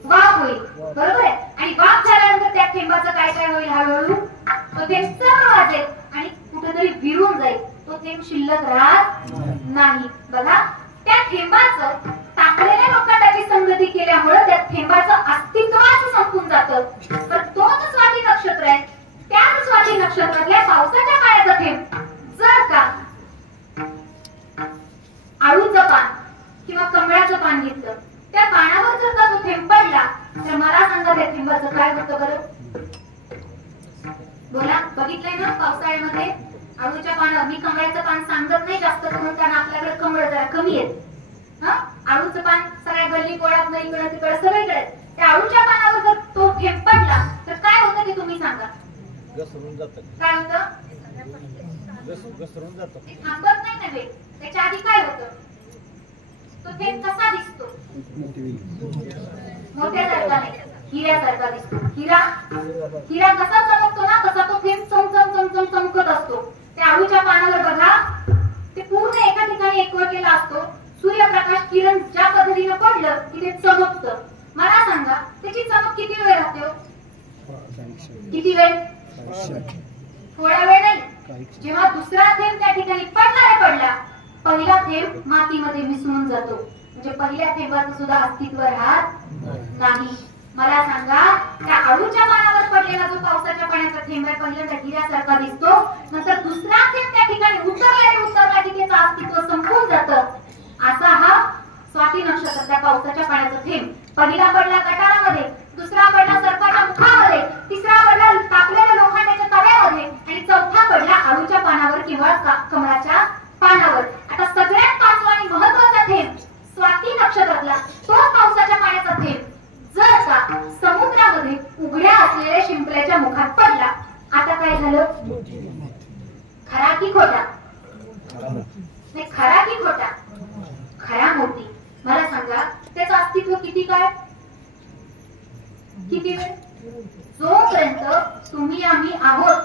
वाफ होईल, बरोबर आहे. आणि वाफ झाल्यानंतर त्या थेंबाचं काय काय होईल, हळूहळू तो थेंब सर्व वाजेल आणि कुठेतरी विरून जाईल. तो थेंब शिल्लक राहत नाही. बघा त्या थेंबाचं तापलेल्या लोखंडाची संगती केल्यामुळे त्या थेंबाचं अस्तित्वच संपून जातं. तर तोच स्वाती नक्षत्र आहे. त्याच स्वाती नक्षत्रातल्या पावसाच्या पाण्याचा थेंब जर का आळूचं पान किंवा कमळाचं पान घेतलं, त्या पानावर जर का तो थेंब पडला तर मला सांगा त्या थेंबाचं काय होतं बरं, बोला. बघितलंय ना पावसाळ्यामध्ये आळूच्या पानावर, मी कमळाचं पान सांगत नाही जास्त करून कारण आपल्याकडे कमळ जरा कमी आहेत. आळूचं पान सगळ्या गल्ली कोळ्यात नाही, इकडे तिकडे सगळीकडे. त्या आळूच्या पानावर जर तो थेंब पडला तर काय होतं ते तुम्ही सांगा, घसरून जातं. काय होतं, घसरून जातं. ते थांबत नाही ना वेग. त्याच्या आधी काय होतं, तो थेंब कसा दिसतो, मोठ्यासारखा नाही, हिऱ्यासारखा दिसतो. हिरा कसा चमकतो ना तसा तो थेंब चमचम चमकत असतो. त्या आळूच्या पानावर बघा ते पूर्ण एका ठिकाणी एकवटलेला असतो. सूर्यप्रकाश किरण ज्या पद्धतीने पडलं की ते चमकतं. मला सांगा त्याची चमक किती वेळ राहते, किती वेळ, थोडा वेळ नाही. जेव्हा दुसरा थेंब त्या ठिकाणी पडला, पहिला थेंब मातीमध्ये मिसळून जातो. म्हणजे पहिल्या थेंबाचं सुद्धा अस्तित्व राहत नाही. मला सांगा त्या आळूच्या पानावर पडलेला जो पावसाच्या पाण्याचा थेंब आहे पहिल्यांदा हिऱ्यासारखा दिसतो, नंतर दुसरा थेंब त्या ठिकाणी उतरला की त्याचं अस्तित्व संपून जातं. असा हा स्वाती नक्षत्रातल्या पावसाच्या पाण्याचा थेंब पहिला पडला गटारामध्ये, दुसरा पडला सर्पाच्या मुखामध्ये, तिसरा पडला तापलेल्या लोखंडाच्या तव्यामध्ये आणि चौथा पडला आळूच्या पानावर किंवा किती वेळ? जोपर्यंत तुम्ही आम्ही आहोत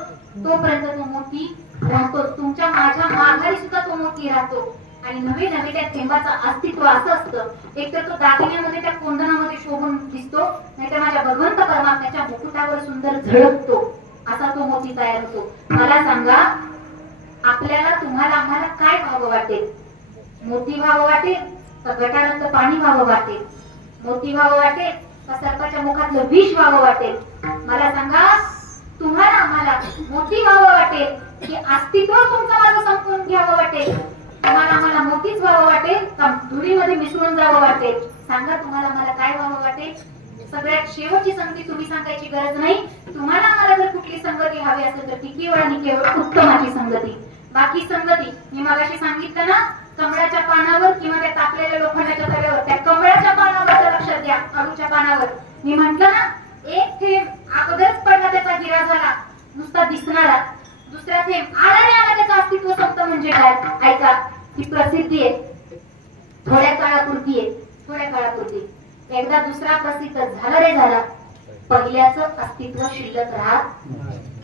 तोपर्यंत तो मोती राहतो. तुमच्या माझ्या माघारी सुद्धा तो मोती राहतो. आणि नवे नवे त्या थेंबाचं अस्तित्व असं असतं, एकतर तो दागिन्यामध्ये त्या कोंदणामध्ये शोभून दिसतो, नाहीतर माझ्या भगवंत परमात्म्याच्या मुकुटावर सुंदर झळकतो. असा तो मोती तयार होतो. मला सांगा, आपल्याला तुम्हाला आम्हाला काय व्हावं वाटेल? मोती व्हावं वाटेल का गटारातलं पाणी व्हावं वाटेल? मोती व्हावं वाटेल का सर्पाच्या मुखातलं विष व्हावं वाटेल? मला सांगा, तुम्हाला आम्हाला मोती व्हावं वाटेल की अस्तित्व तुमचं माझं संपून घ्यावं वाटेल? तुम्हाला आम्हाला मोतीच व्हावं वाटेल का धुळीमध्ये मिसळून जावं वाटेल? सांगा, तुम्हाला आम्हाला काय व्हावं वाटेल? सगळ्यात शेवटची संगती तुम्ही सांगायची गरज नाही. तुम्हाला आम्हाला जर कुठली संगती हवी असेल तर ती केवळ आणि केवळ उत्तमाची संगती. बाकी संगती मी मगाशी सांगितलं ना, कमळाच्या पानावर किंवा त्या तापलेल्या लोखंडाच्या तव्यावर, त्या कमळाच्या पानावर लक्षात घ्या, अळूच्या पानावर मी म्हंटल ना, एक थेंब अगोदरच पडला त्याचा हिरा झाला नुसता दिसणारा, दुसरा थेंब आला आला त्याचं अस्तित्व संपतं. म्हणजे काय? ऐका, ही प्रसिद्धी आहे, थोड्या काळापुरती आहे, थोड्या पुरती. एकदा दुसरा प्रसिद्ध झाला रे झाला, पहिल्याचं अस्तित्व शिल्लक राहत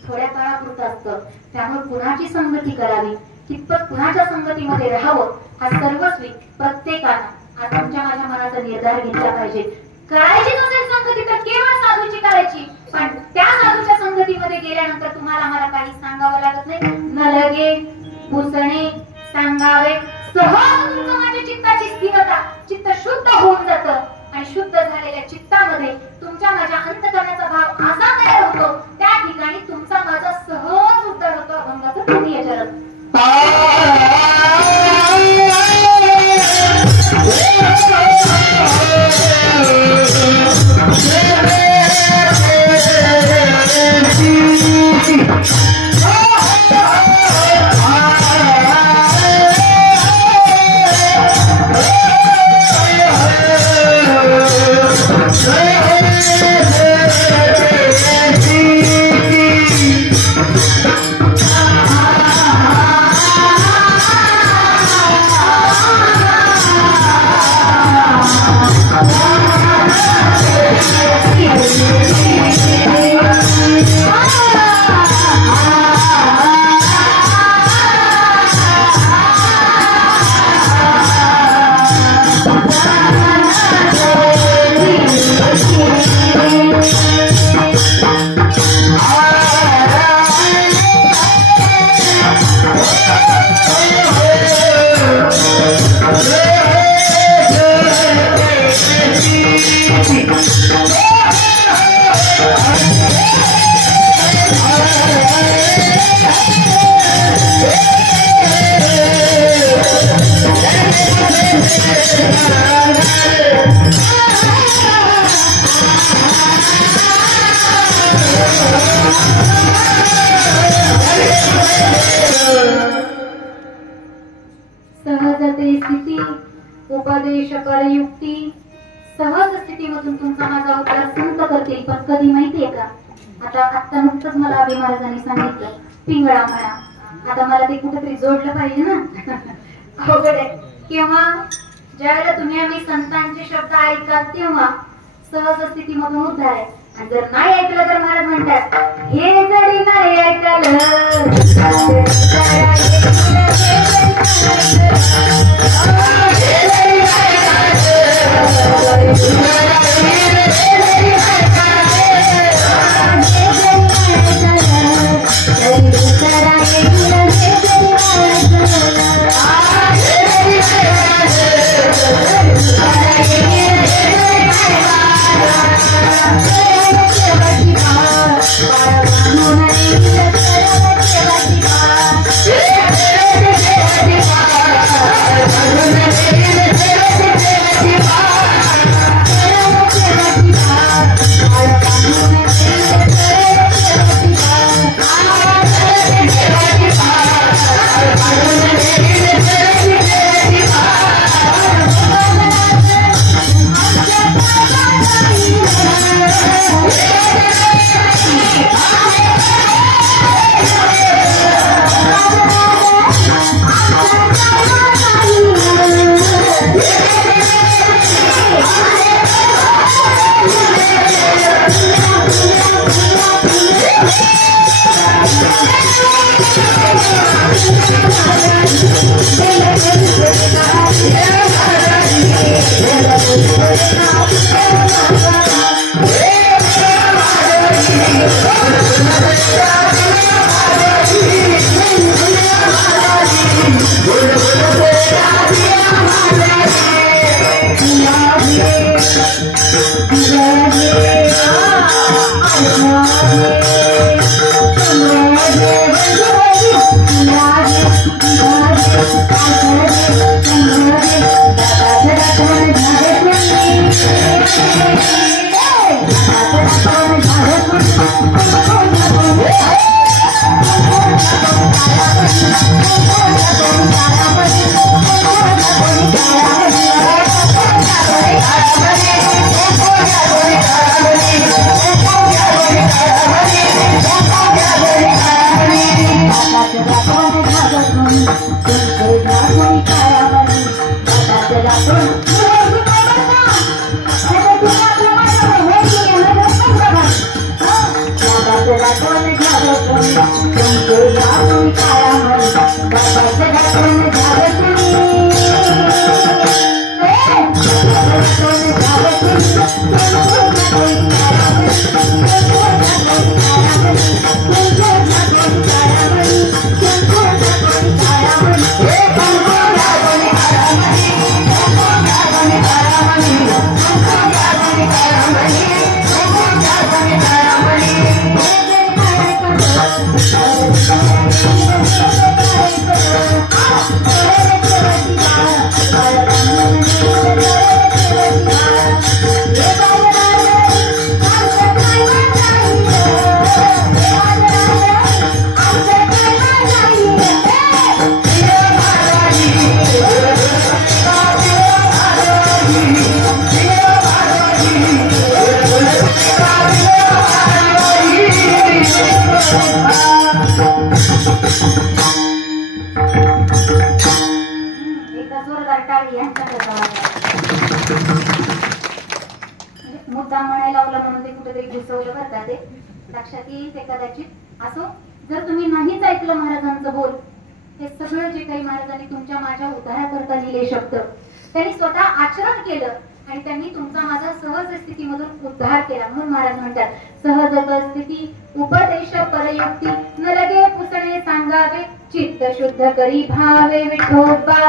थोड्या काळापुरतं असतं. त्यामुळे कुणाची संगती करावी, कितपत कुणाच्या संगतीमध्ये राहावं, हा सर्वस्वी प्रत्येकानं आज तुमच्या माझ्या मनाचा निर्धार घेतला पाहिजे. करायची नसेल संगती तर केवळ साधूची करायची, पण त्या साधूच्या संगतीमध्ये गेल्यानंतर तुम्हाला आम्हाला काही सांगावं लागत नाही. न लगे पुसणे सांगावे, सहज तुमचं माझ्या चित्ताची स्थिरता, चित्त शुद्ध होऊन जातं. आणि शुद्ध झालेल्या चित्तामध्ये तुमच्या माझ्या अंतकरणाचा भाव असा तयार होतो, त्या ठिकाणी तुमचा माझा सहज उद्धार होतो. अभंगाचं पुण्य चरण. सहजते स्थिती उपदेश कर युक्ती. सहज स्थितीमधून तुमचा माझा उद्धार संत करतील, पण कधी माहितीये का? आता नुकतंच मला अभि महाराजांनी सांगितलं, पिंगळा म्हणा. आता मला ते कुठेतरी जोडलं पाहिजे ना. अवघड आहे. किंवा ज्यावेळेला तुम्ही आम्ही संतांचे शब्द ऐकाल तेव्हा सहज स्थितीमधून उद्धार आहे. आणि जर नाही ऐकलं तर महाराज म्हणतात, हे जरी नाही ऐकलं मुद्दाम म्हणायला लावलं म्हणून ते कुठेतरी घुसवलं बरं ते लक्षात येईल ते कदाचित असो. जर तुम्ही नाहीच ऐकलं महाराजांचं बोल, हे सगळं जे काही महाराजांनी तुमच्या माझ्या उद्धाराकरता लिहिले शब्द त्यांनी स्वतः आचरण केलं आणि त्यांनी तुमचा माझा सहज स्थितीमधून उद्धार केला. म्हणून महाराज म्हणतात सहज स्थिती उपदेश परयुक्ती न लगे पुसणे सांगावे चित्त शुद्ध करी भावे विठोबा